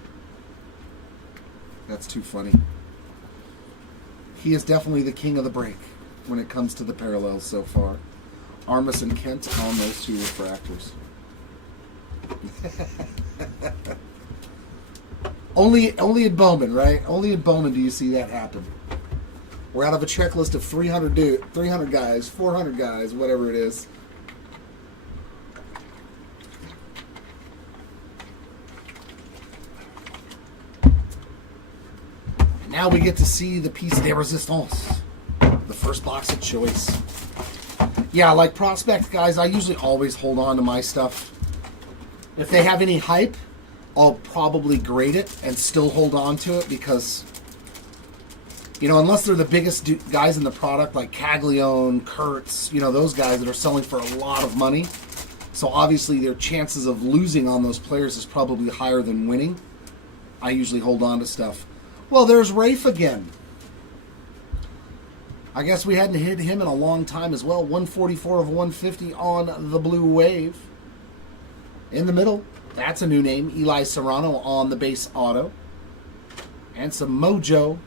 That's too funny. He is definitely the king of the break when it comes to the parallels so far. Armas and Kent on those 2 refractors. only at Bowman, right? Only at Bowman do you see that happen. We're out of a checklist of 300 guys, 400 guys, whatever it is. Now we get to see the piece de resistance. The first box of choice. Yeah, like prospect guys, I usually always hold on to my stuff. If they have any hype, I'll probably grade it and still hold on to it because, you know, unless they're the biggest guys in the product like Caglione, Kurtz, you know, those guys that are selling for a lot of money. So obviously their chances of losing on those players is probably higher than winning. I usually hold on to stuff. Well, there's Rafe again. I guess we hadn't hit him in a long time as well. 144 of 150 on the Blue Wave. In the middle, that's a new name. Eli Serrano on the base auto. And some mojo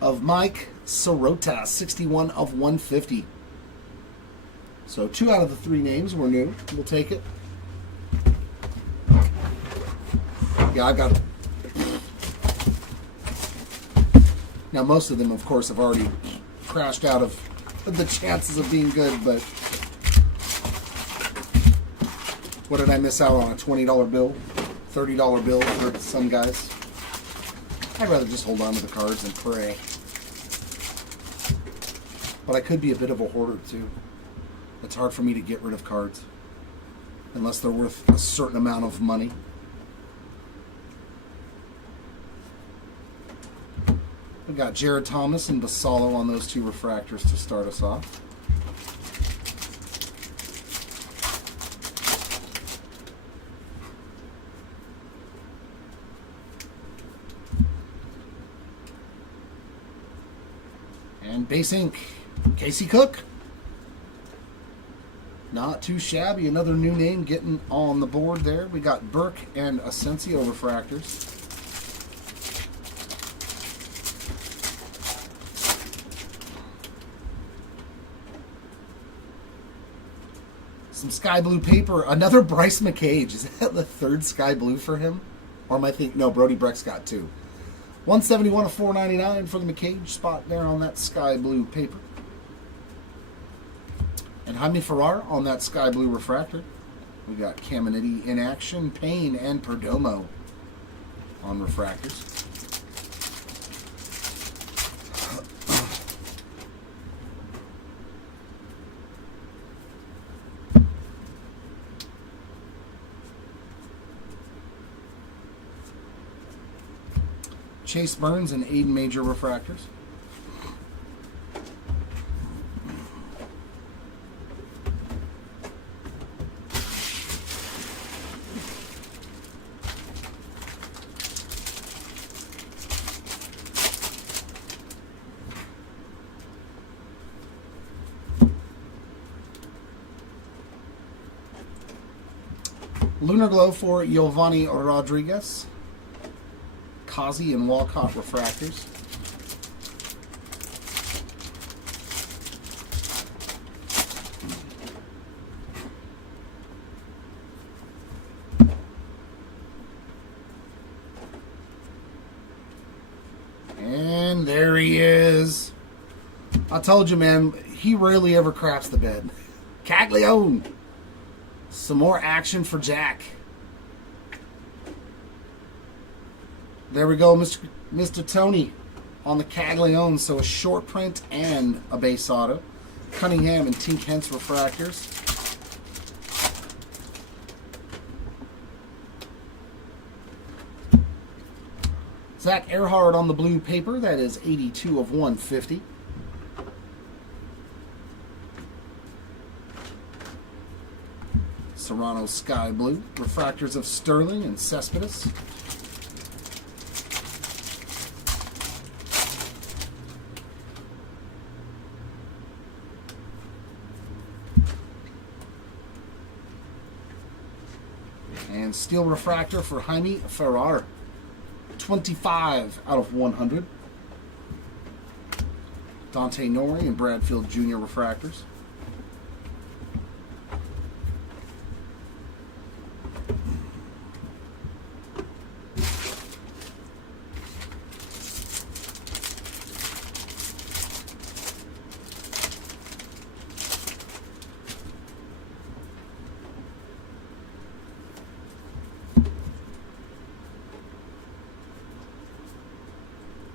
of Mike Sirota, 61 of 150. So 2 out of the 3 names were new. We'll take it. Yeah, I got it. Now, most of them, of course, have already crashed out of the chances of being good, but what did I miss out on? A $20 bill? $30 bill for some guys? I'd rather just hold on to the cards and pray. But I could be a bit of a hoarder, too. It's hard for me to get rid of cards unless they're worth a certain amount of money. We got Jared Thomas and Basalo on those 2 refractors to start us off. And base ink, Casey Cook. Not too shabby. Another new name getting on the board there. We got Burke and Asensio refractors. Some sky blue paper. Another Bryce McCage. Is that the 3rd sky blue for him? Or am I thinking? No, Brody Breck's got 2. 171 of 499 for the McCage spot there on that sky blue paper. And Jaime Ferrar on that sky blue refractor. We got Caminiti in action, Payne, and Perdomo on refractors. Chase Burns and Aiden Major refractors. Lunar Glow for Giovanni Rodriguez. Kazi and Walcott refractors. And there he is. I told you, man, he rarely ever craps the bed. Caglione. Some more action for Jack. There we go, Mr. Tony on the Caglione. So a short print and a base auto. Cunningham and Tink Hence refractors. Zach Earhart on the blue paper. That is 82 of 150. Serrano Sky Blue. Refractors of Sterling and Cespedes. And steel refractor for Jaime Ferrar. 25 out of 100. Dante Nori and Bradfield Jr. refractors.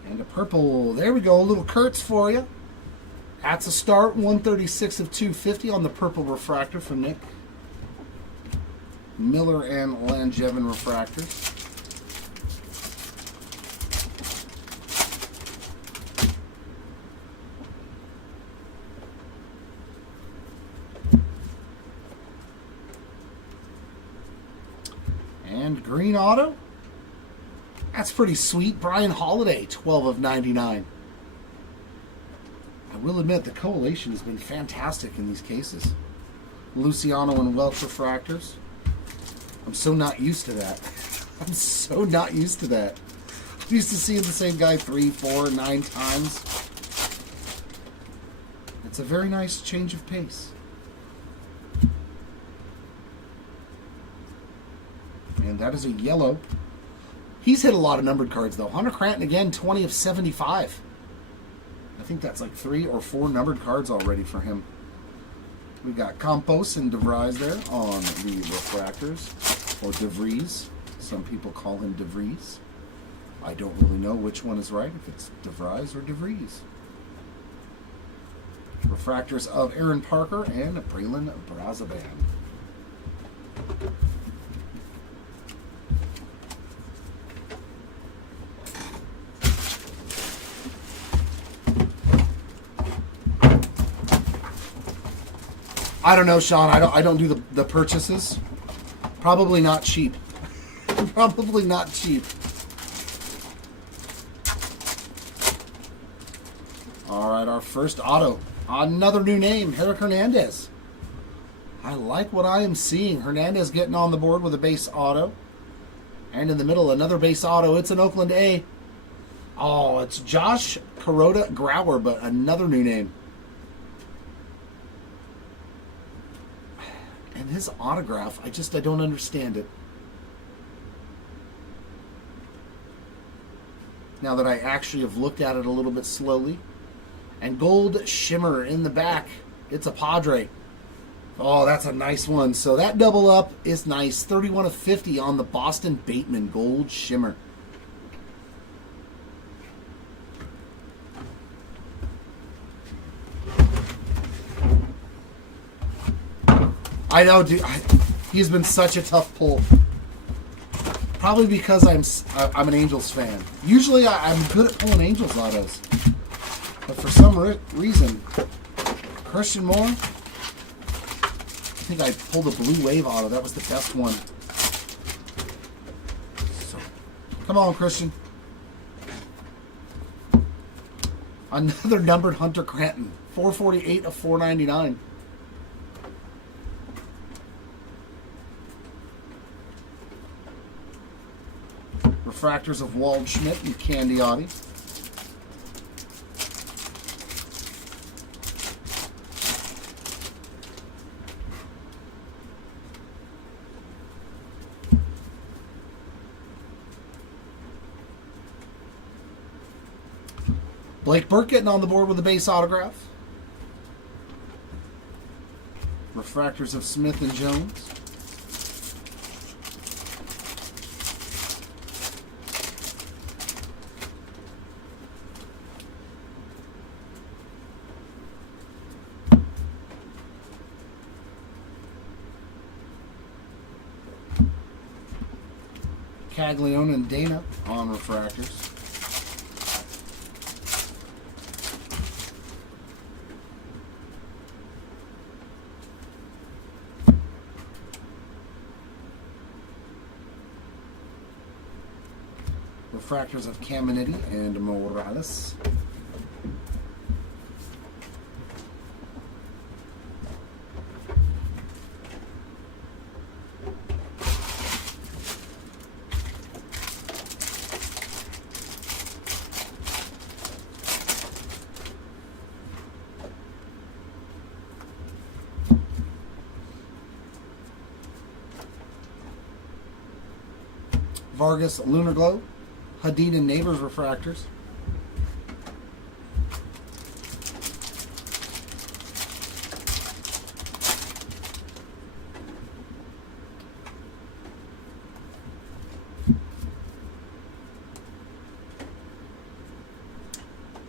And a purple. There we go. A little Kurtz for you. That's a start. 136 of 250 on the purple refractor for Nick. Miller and Langevin refractors. And green auto. That's pretty sweet. Brian Holiday, 12 of 99. I will admit the collation has been fantastic in these cases. Luciano and Welch refractors. I'm so not used to that. I'm so not used to that. I'm used to seeing the same guy 3, 4, 9 times. It's a very nice change of pace. And that is a yellow. He's hit a lot of numbered cards, though. Hunter Cranton, again, 20 of 75. I think that's like 3 or 4 numbered cards already for him. We got Campos and DeVries there on the refractors, or DeVries. Some people call him DeVries. I don't really know which one is right, if it's DeVries or DeVries. Refractors of Aaron Parker and Braylon Brazaban. I don't know, Sean. I don't do the purchases. Probably not cheap. Probably not cheap. All right, our first auto. Another new name, Eric Hernandez. I like what I am seeing. Hernandez getting on the board with a base auto. And in the middle, another base auto. It's an Oakland A. Oh, it's Josh Kuroda Grauer, but another new name. And his autograph, I don't understand it. Now that I actually have looked at it a little bit slowly. And gold shimmer in the back. It's a Padre. Oh, that's a nice one. So that double up is nice. 31 of 50 on the Boston Bateman gold shimmer. I know, dude. He's been such a tough pull. Probably because I'm an Angels fan. Usually I'm good at pulling Angels autos. But for some reason, Christian Moore, I think I pulled a Blue Wave auto. That was the best one. So, come on, Christian. Another numbered Hunter Cranton. 448 of 499. Refractors of Wald Schmidt and Candiotti. Blake Burke getting on the board with a base autograph. Refractors of Smith and Jones. Caglione and Dana on refractors. Refractors of Caminiti and Morales. Vargas Lunar Glow, Hadid and Neighbors refractors.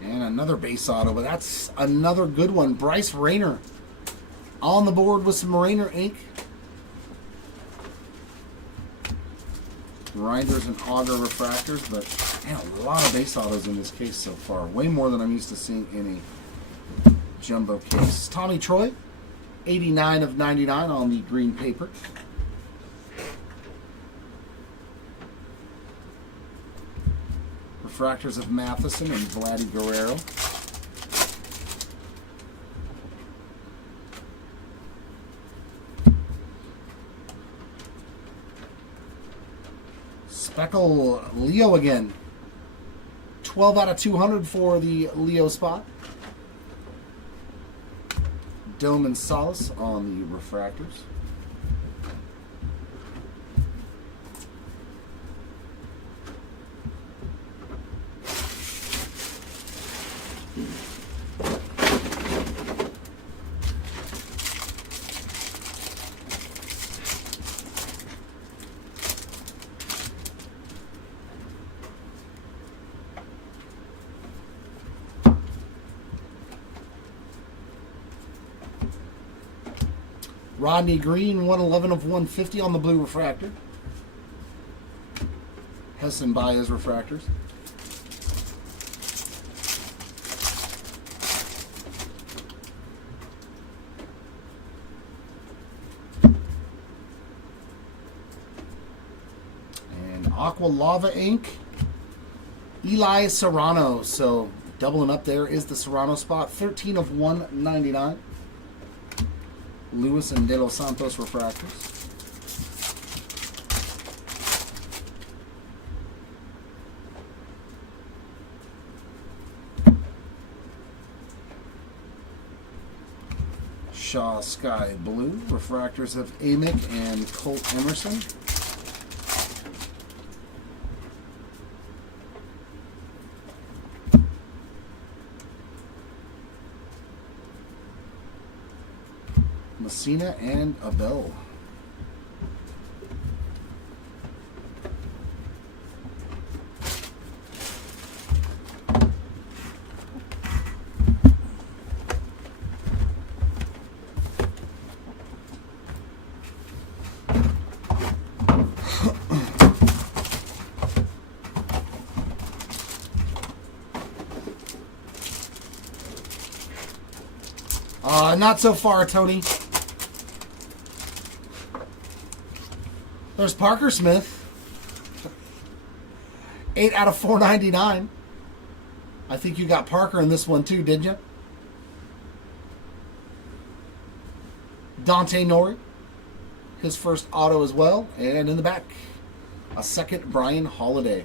And another base auto, but that's another good one. Bryce Rayner on the board with some Rayner ink. Grinders and Auger refractors, but man, a lot of base autos in this case so far. Way more than I'm used to seeing in a jumbo case. Tommy Troy, 89 of 99 on the green paper. Refractors of Matheson and Vladdy Guerrero. Speckle Leo again. 12 out of 200 for the Leo spot. Dome and Solace on the refractors. Rodney Green, 111 of 150 on the blue refractor. Hessen by his refractors. And Aqua Lava Ink, Eli Serrano. So doubling up there is the Serrano spot. 13 of 199. Lewis and De Los Santos refractors. Shaw Sky Blue refractors of Amick and Colt Emerson. Messina and Abel. Not so far, Tony. There's Parker Smith. 8 out of 499. I think you got Parker in this one too, didn't you? Dante Nori. His first auto as well. And in the back, a second Brian Holiday.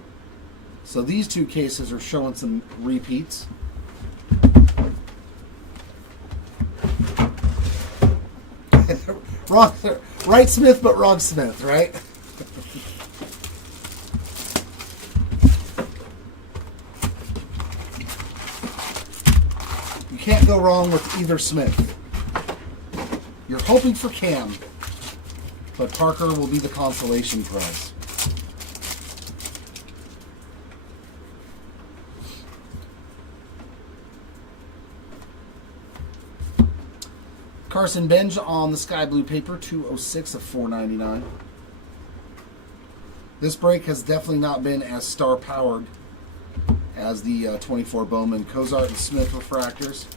So these two cases are showing some repeats. Wrong, right Smith, but wrong Smith, right? You can't go wrong with either Smith. You're hoping for Cam, but Parker will be the consolation prize. Carson Benj on the sky blue paper, 206 of 499. This break has definitely not been as star powered as the 24 Bowman Cozart and Smith refractors.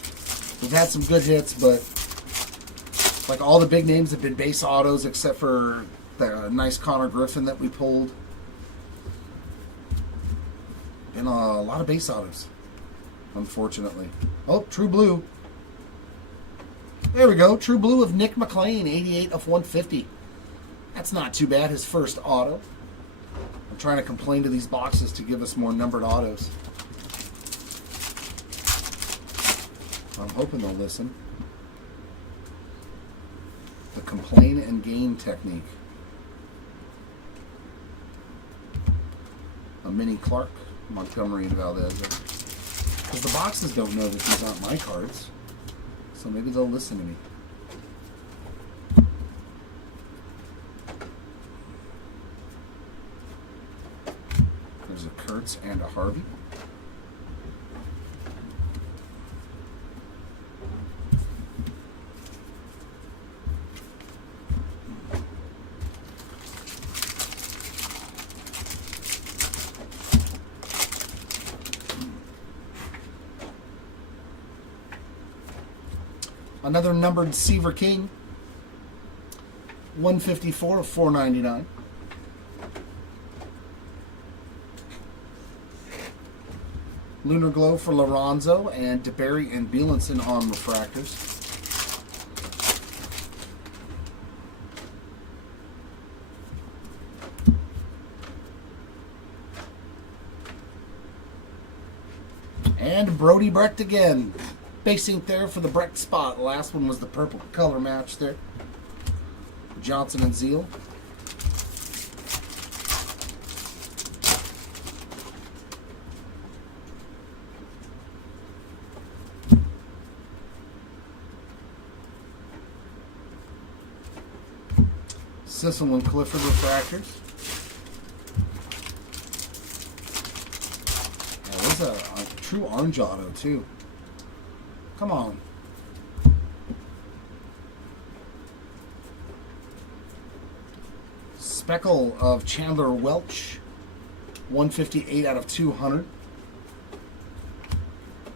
We've had some good hits, but like all the big names have been base autos except for the nice Connor Griffin that we pulled. Been a lot of base autos, unfortunately. Oh, True Blue. There we go. True Blue of Nick McLean, 88 of 150. That's not too bad. His first auto. I'm trying to complain to these boxes to give us more numbered autos. I'm hoping they'll listen. The complain and gain technique. A Mini Clark, Montgomery and Valdez. Because the boxes don't know that these aren't my cards. So maybe they'll listen to me. There's a Kurtz and a Harvey. Another numbered Seaver King, 154 of 499. Lunar Glow for Lorenzo and DeBerry and Bielenson on refractors. And Brody Brecht again. Base ink there for the Brecht spot. The last one was the purple color match there. Johnson and Zeal. Sissel and Clifford refractors. Yeah, there's a true orange auto too. Come on. Speckle of Chandler Welch. 158 out of 200.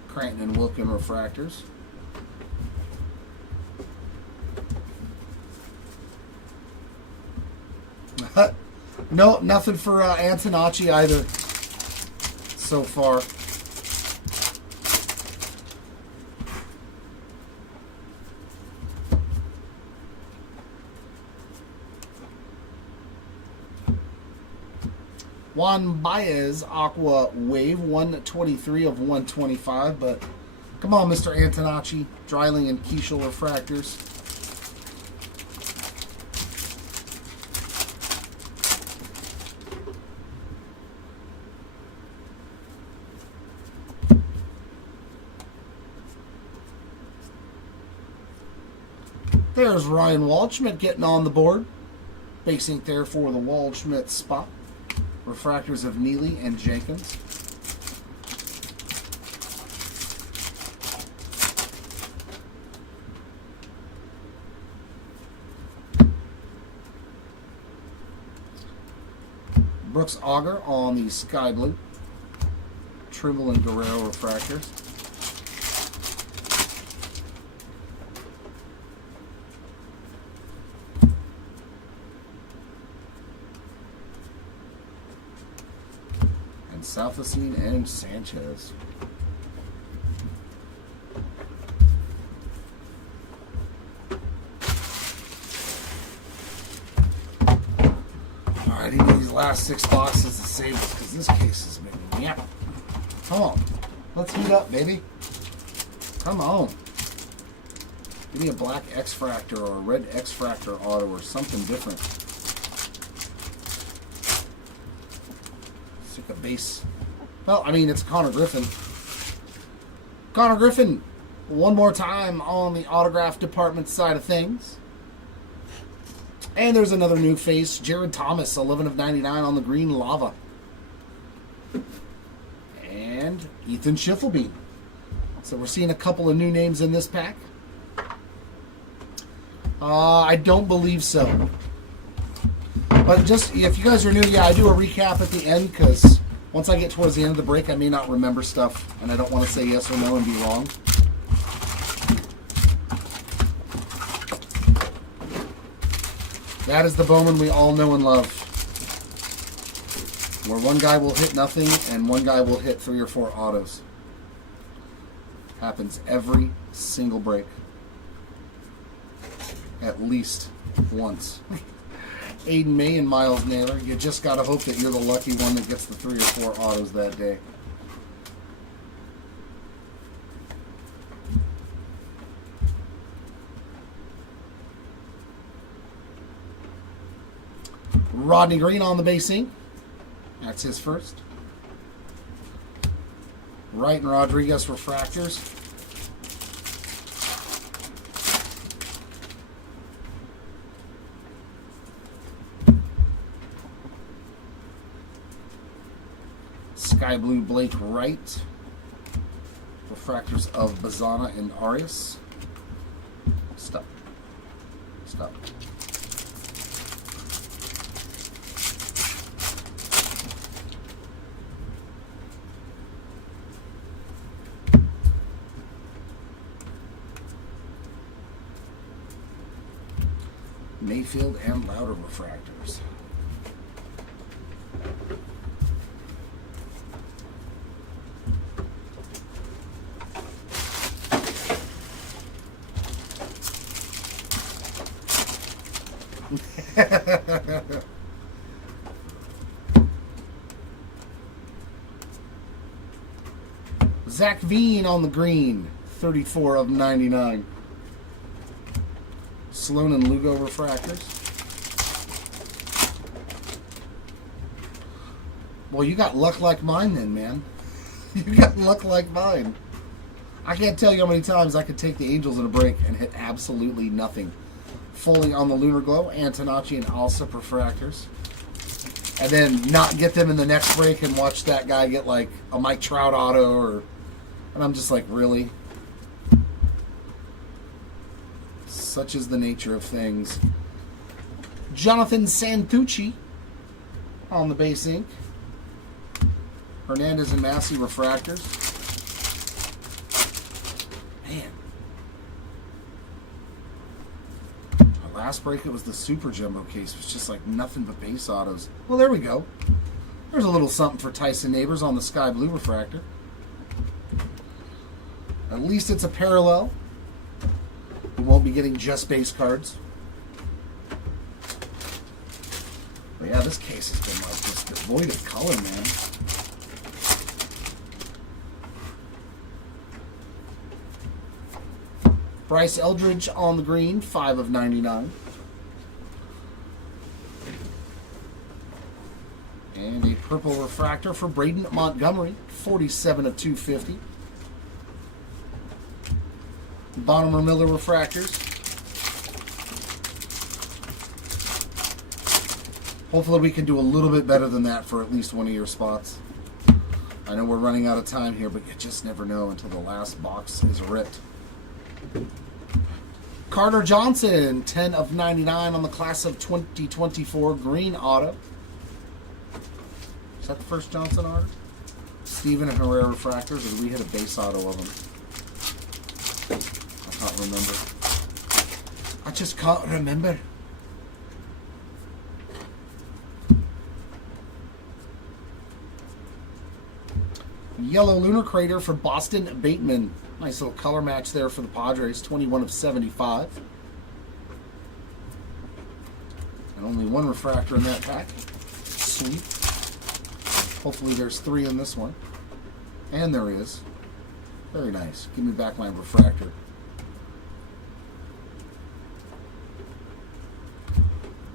Cranton and Wilkin refractors. No, nothing for Antonacci either so far. Juan Baez, Aqua Wave, 123 of 125. But come on, Mr. Antonacci. Dreiling and Keishel refractors. There's Ryan Waldschmidt getting on the board. Base ink there for the Waldschmidt spot. Refractors of Neely and Jenkins. Brooks Auger on the Sky Blue. Trimble and Guerrero refractors. Salfacine and Sanchez. Alright, I need these last 6 boxes to save us because this case is making me up. Come on. Let's heat up, baby. Come on. Give me a black X-Fractor or a red X-Fractor auto or something different. A base. Well, I mean, it's Connor Griffin. Connor Griffin, one more time on the autograph department side of things. And there's another new face, Jared Thomas, 11 of 99 on the green lava. And Ethan Schiffelbein. So we're seeing a couple of new names in this pack. I don't believe so. But just, if you guys are new, yeah, I do a recap at the end because once I get towards the end of the break, I may not remember stuff, and I don't want to say yes or no and be wrong. That is the Bowman we all know and love. Where one guy will hit nothing and one guy will hit 3 or 4 autos. Happens every single break. At least once. Aiden May and Miles Naylor. You just got to hope that you're the lucky one that gets the 3 or 4 autos that day. Rodney Green on the base ink. That's his first. Wright and Rodriguez refractors. Sky Blue Blake Wright. Refractors of Bazana and Arias. Stop. Stop. Mayfield and Louder refractors. Zach Veen on the green, 34 of 99. Sloan and Lugo refractors. Well, you got luck like mine then, man. You got luck like mine. I can't tell you how many times I could take the Angels in a break and hit absolutely nothing. Foley on the Lunar Glow, Antonacci and Alsop refractors. And then not get them in the next break and watch that guy get like a Mike Trout auto and I'm just like, really? Such is the nature of things. Jonathan Santucci on the base ink. Hernandez and Massey refractors. Man. Our last break, it was the Super Jumbo case. It was just like nothing but base autos. Well, there we go. There's a little something for Tyson Neighbors on the Sky Blue refractor. At least it's a parallel. We won't be getting just base cards. But yeah, this case has been like just devoid of color, man. Bryce Eldridge on the green, 5 of 99. And a purple refractor for Braden Montgomery, 47 of 250. Bonner Miller refractors. Hopefully we can do a little bit better than that for at least one of your spots. I know we're running out of time here, but you just never know until the last box is ripped. Carter Johnson, 10 of 99 on the class of 2024 green auto. Is that the first Johnson auto? Steven and Herrera refractors, or did we hit a base auto of them? I can't remember. I just can't remember. Yellow Lunar Crater for Boston Bateman. Nice little color match there for the Padres. 21 of 75. And only one refractor in that pack. Sweet. Hopefully there's 3 in this one. And there is. Very nice. Give me back my refractor.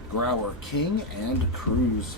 Grauer, King, and Cruz.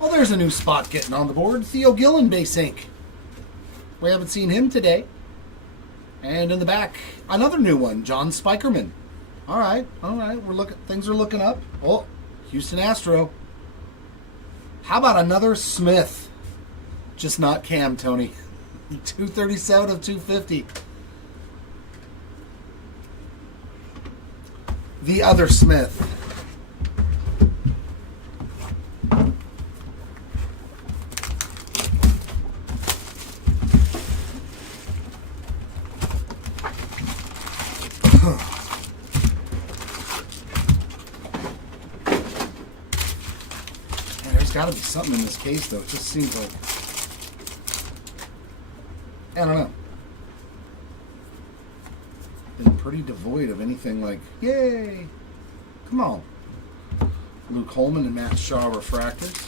Well, there's a new spot getting on the board. Theo Gillen base ink. We haven't seen him today. And in the back, another new one, John Spikerman. All right. We're looking. Things are looking up. Oh, Houston Astro. How about another Smith? Just not Cam, Tony. 237 of 250. The other Smith. There's got to be something in this case, though. It just seems like, I don't know. Been pretty devoid of anything like, yay! Come on. Luke Holman and Matt Shaw refractors.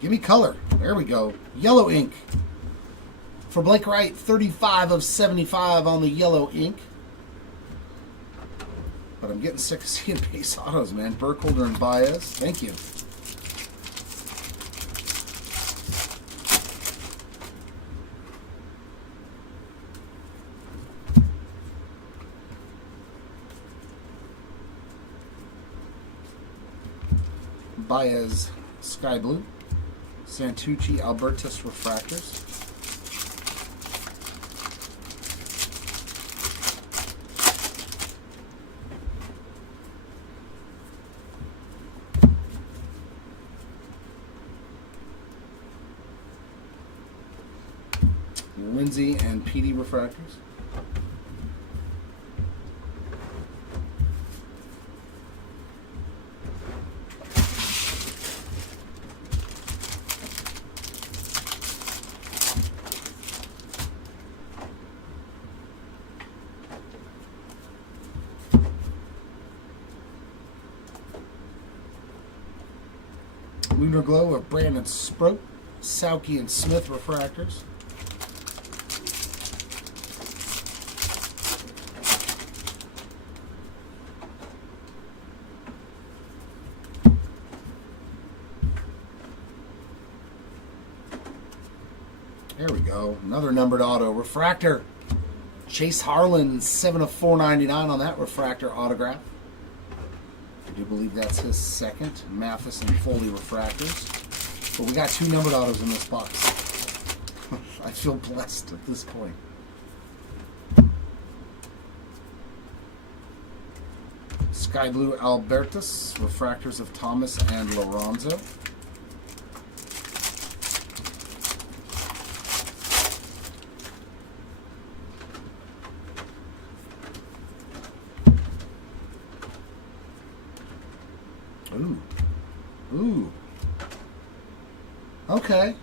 Give me color. There we go. Yellow ink. For Blake Wright, 35 of 75 on the yellow ink. But I'm getting sick of seeing base autos, man. Burkholder and Baez. Thank you. Baez Sky Blue. Santucci Albertus Refractors. Lindsay and PD Refractors. Lunar Glow of Brandon Sproat, Sauke and Smith Refractors. There we go. Another numbered auto. Refractor. Chase Harlan, 7 of 499 on that refractor autograph. I do believe that's his second. Mathis and Foley refractors. But we got 2 numbered autos in this box. I feel blessed at this point. Sky Blue Albertus, refractors of Thomas and Lorenzo. Ooh. Okay.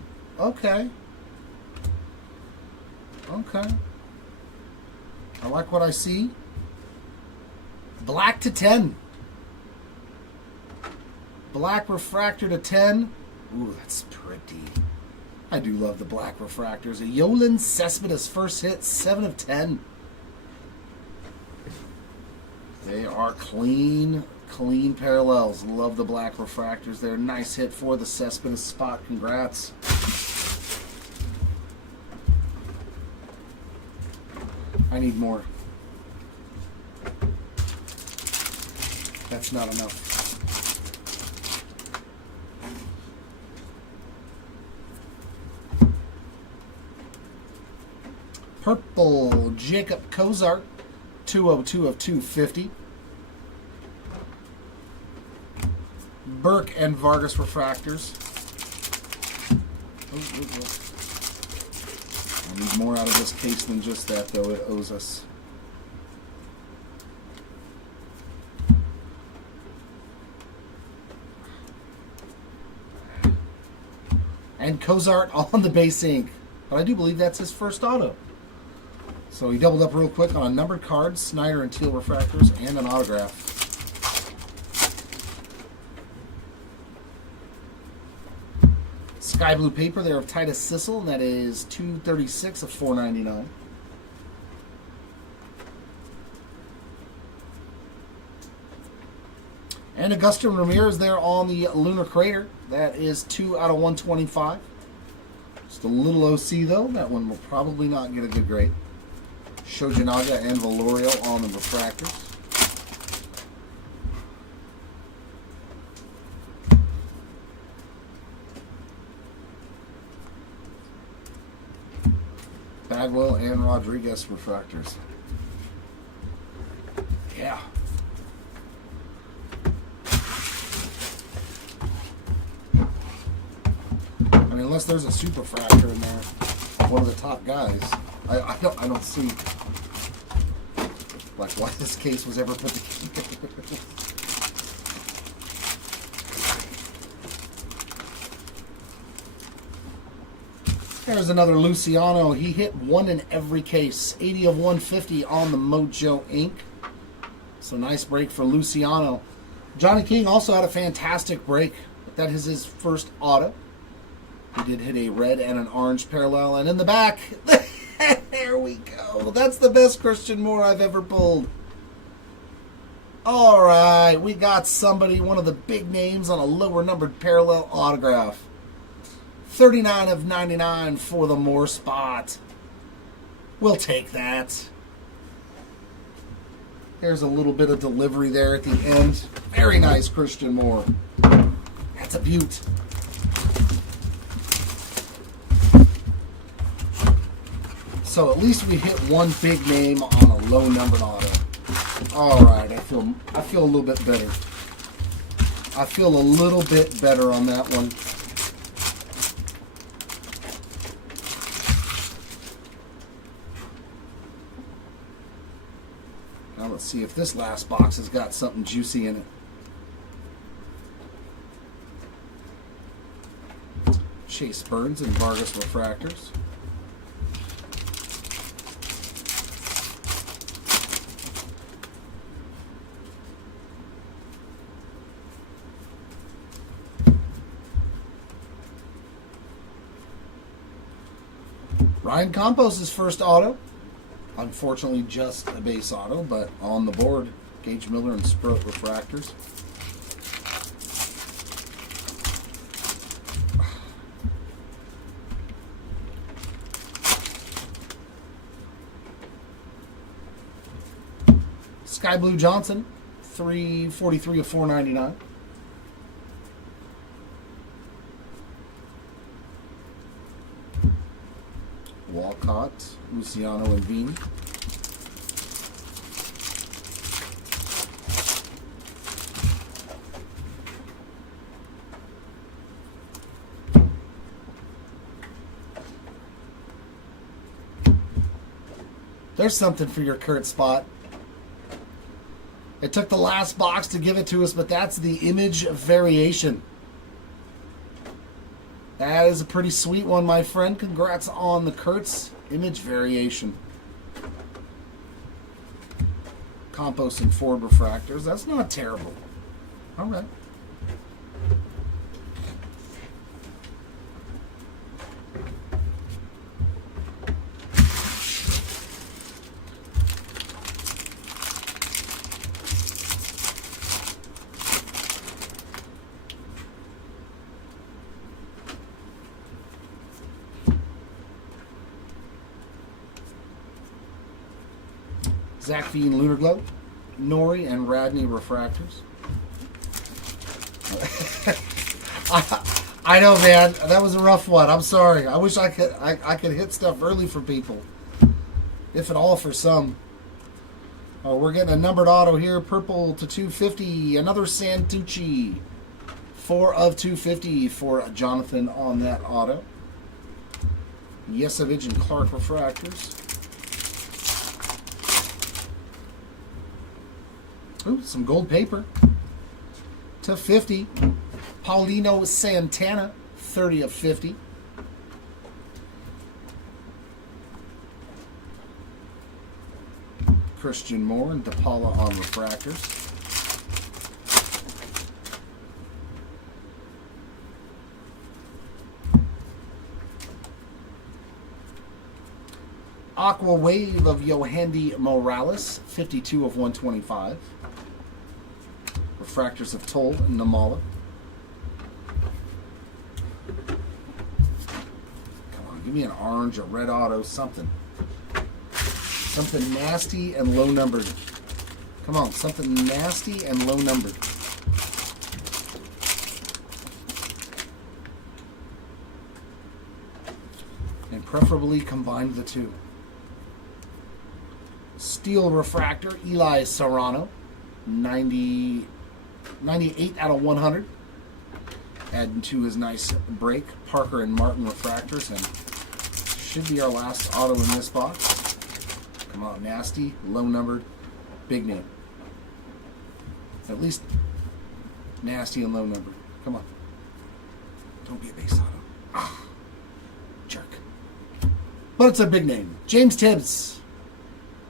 I like what I see. Black to 10. Black refractor to 10. Ooh, that's pretty. I do love the black refractors. A Yolan Cespedes first hit, 7 of 10. They are clean parallels. Love the black refractors there. Nice hit for the Cespedes spot. Congrats. I need more. That's not enough. Purple Jacob Cozart, 202 of 250. Burke and Vargas refractors. I need more out of this case than just that, though. It owes us. And Cozart on the base ink. But I do believe that's his first auto. So he doubled up real quick on a numbered card, Snyder and Teal refractors, and an autograph. Sky Blue paper there of Titus Sissel, and that is 236 of 499. And Augustin Ramirez there on the Lunar Crater. That is 2 out of 125. Just a little OC though. That one will probably not get a good grade. Shojinaga and Valorio on the refractors. Bagwell and Rodriguez refractors. Yeah. I mean, unless there's a super fractor in there, one of the top guys, I don't see like why this case was ever put together. There's another Luciano. He hit 1 in every case. 80 of 150 on the Mojo Inc. So nice break for Luciano. Johnny King also had a fantastic break. That is his first auto. He did hit a red and an orange parallel. And in the back, there we go. That's the best Christian Moore I've ever pulled. All right, we got somebody, one of the big names on a lower numbered parallel autograph. 39 of 99 for the Moore spot. We'll take that. There's a little bit of delivery there at the end. Very nice, Christian Moore. That's a beaut. So at least we hit one big name on a low numbered auto. All right, I feel a little bit better. I feel a little bit better on that one. Now let's see if this last box has got something juicy in it. Chase Burns and Vargas Refractors. Ryan Campos' first auto. Unfortunately, just a base auto, but on the board, Gage Miller and Sproat Refractors. Sky Blue Johnson, 343 of 499. Walcott, Luciano, and Vini. There's something for your Kurt spot. It took the last box to give it to us, but that's the image variation. That is a pretty sweet one, my friend. Congrats on the Kurtz image variation. Campos and Ford Refractors. That's not terrible. All right. Zach V and Lunar Glow, Nori and Radney Refractors. I know, man. That was a rough one. I'm sorry. I wish I could hit stuff early for people, if at all for some. Oh, we're getting a numbered auto here, purple to 250. Another Santucci, 4 of 250 for Jonathan on that auto. Yesevich and Clark Refractors. Ooh, some gold paper to 50. Paulino Santana, 30 of 50. Christian Moore and DePaula on refractors. Aqua Wave of Yohandy Morales, 52 of 125. Refractors of Toll and Namala. Come on, give me an orange, a red auto, something. Something nasty and low numbered. Come on, something nasty and low numbered. And preferably combine the two. Steel Refractor, Eli Serrano, 98 out of 100. Adding to his nice break, Parker and Martin Refractors, and should be our last auto in this box. Come on, nasty, low numbered, big name. At least nasty and low numbered. Come on. Don't be a base auto. Ah, jerk. But it's a big name. James Tibbs.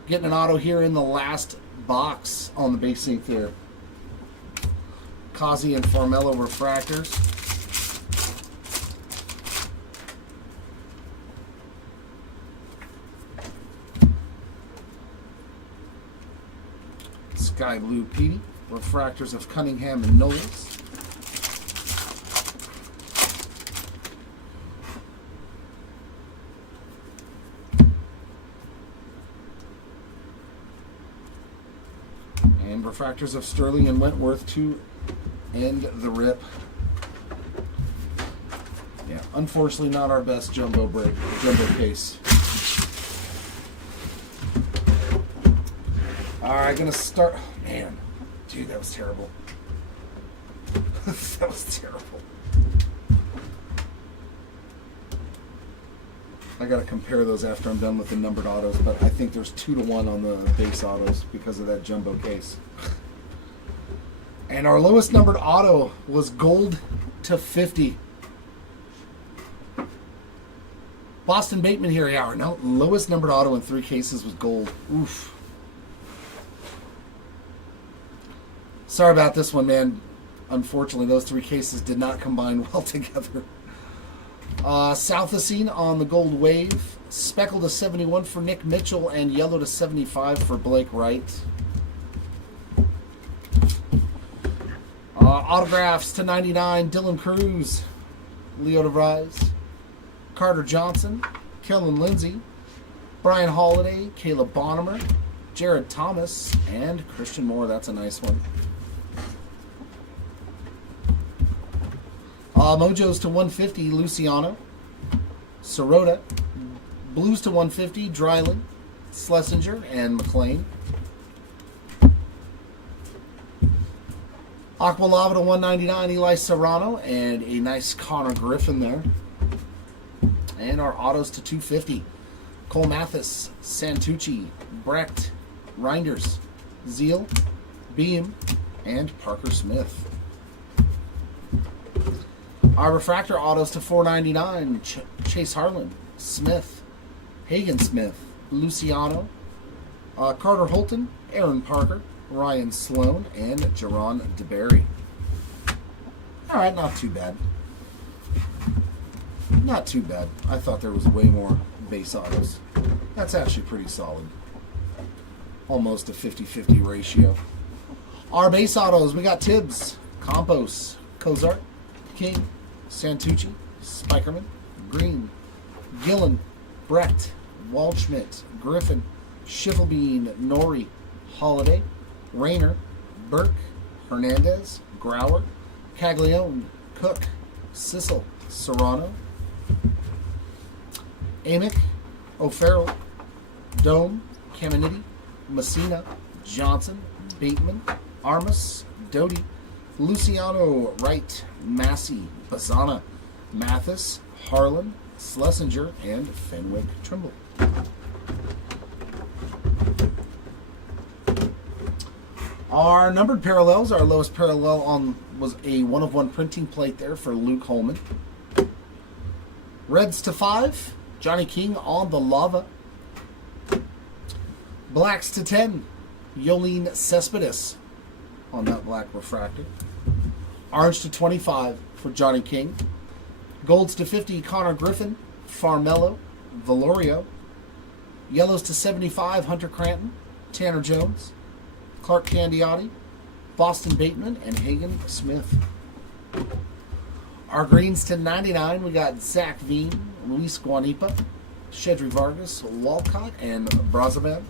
Getting an auto here in the last box on the base ink there. Kazi and Formello Refractors. Sky Blue Petey. Refractors of Cunningham and Knowles. And refractors of Sterling and Wentworth to end the rip. Yeah, unfortunately not our best jumbo case. Alright, gonna start. Man, dude, that was terrible. That was terrible. I gotta compare those after I'm done with the numbered autos, but I think there's 2-to-1 on the base autos because of that jumbo case. And our lowest numbered auto was gold to 50. Boston Bateman here, yeah. Our lowest numbered auto in 3 cases was gold. Oof. Sorry about this one, man. Unfortunately, those 3 cases did not combine well together. Southacene on the gold wave. Speckled to 71 for Nick Mitchell and yellow to 75 for Blake Wright. Autographs to 99, Dylan Cruz, Leo DeVries, Carter Johnson, Kellen Lindsay, Brian Holiday, Caleb Bonnemer, Jared Thomas, and Christian Moore. That's a nice one. Mojos to 150, Luciano, Sirota, Blues to 150, Dryling, Schlesinger, and McLean. Aqualava to 199, Eli Serrano, and a nice Connor Griffin there. And our autos to 250, Cole Mathis, Santucci, Brecht, Reinders, Zeal, Beam, and Parker Smith. Our refractor autos to 499, Chase Harlan, Smith, Hagen Smith, Luciano, Carter Holton, Aaron Parker, Ryan Sloan, and Jerron DeBerry. All right, not too bad. Not too bad. I thought there was way more base autos. That's actually pretty solid. Almost a 50-50 ratio. Our base autos, we got Tibbs, Campos, Cozart, King, Santucci, Spikerman, Green, Gillen, Brecht, Waldschmidt, Griffin, Schiffelbein, Norrie, Holiday, Rayner, Burke, Hernandez, Grauer, Caglione, Cook, Sissel, Serrano, Amick, O'Farrell, Dome, Caminiti, Messina, Johnson, Bateman, Armas, Doty, Luciano, Wright, Massey, Bazzana, Mathis, Harlan, Schlesinger, and Fenwick Trimble. Our numbered parallels, our lowest parallel was a 1-of-1 printing plate there for Luke Holman. Reds to 5, Johnny King on the lava. Blacks to 10, Yolene Cespedes on that black refractor. Orange to 25 for Johnny King. Golds to 50, Connor Griffin, Farmello, Valorio. Yellows to 75, Hunter Cranton, Tanner Jones, Clark Candiotti, Boston Bateman, and Hagen Smith. Our greens to 99, we got Zach Veen, Luis Guanipa, Shedry Vargas, Walcott, and Brazaban.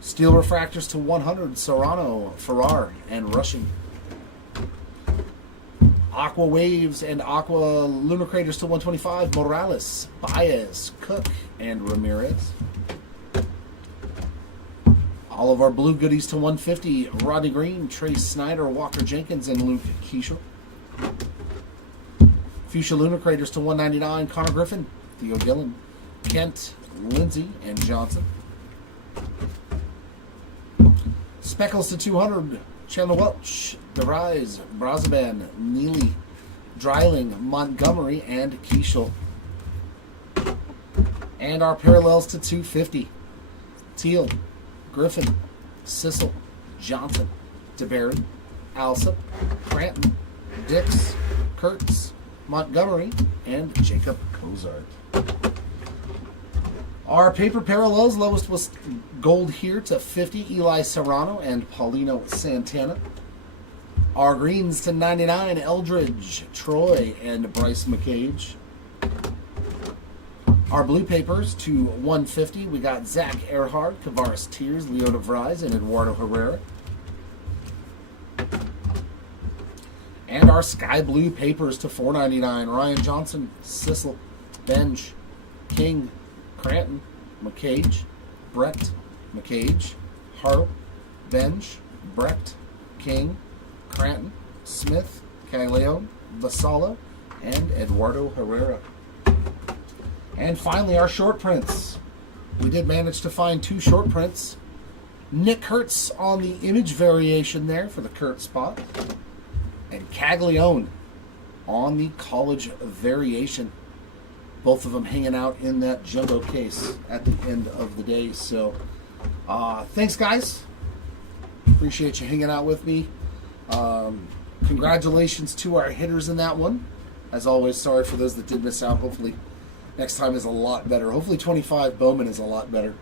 Steel refractors to 100, Serrano, Farrar, and Rushing. Aqua Waves and Aqua Lunar Craters to 125, Morales, Baez, Cook, and Ramirez. All of our blue goodies to 150, Rodney Green, Trace Snyder, Walker Jenkins, and Luke Keishel. Fuchsia Lunar Craters to 199, Connor Griffin, Theo Gillen, Kent, Lindsay, and Johnson. Speckles to 200, Chandler Welch, DeVries, Brazaban, Neely, Dryling, Montgomery, and Keishel. And our parallels to 250, Teal, Griffin, Sissel, Johnson, DeBerry, Alsop, Cranton, Dix, Kurtz, Montgomery, and Jacob Cozart. Our paper parallels, lowest was gold here to 50, Eli Serrano and Paulino Santana. Our greens to 99, Eldridge, Troy, and Bryce McCage. Our blue papers to 150, we got Zach Earhart, Kavaris Tears, Leo DeVries, and Eduardo Herrera. And our sky blue papers to $4.99. Ryan Johnson, Sissel, Benj, King, Cranton, McCage, Brett, McCage, Hartle, Benj, Brett, King, Cranton, Smith, Caglione, Vassallo, and Eduardo Herrera. And finally, our short prints. We did manage to find 2 short prints. Nick Kurtz on the image variation there for the Kurt spot. And Caglione on the college variation. Both of them hanging out in that jumbo case at the end of the day. So, thanks, guys. Appreciate you hanging out with me. Congratulations to our hitters in that one. As always, sorry for those that did miss out. Hopefully, next time is a lot better. Hopefully, 25 Bowman is a lot better.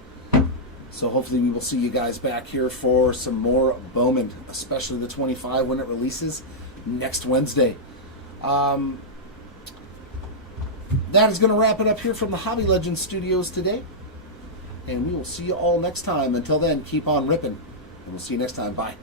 So, hopefully, we will see you guys back here for some more Bowman, especially the 25 when it releases next Wednesday. That is going to wrap it up here from the Hobby Legends Studios today. And we will see you all next time. Until then, keep on ripping. And we'll see you next time. Bye.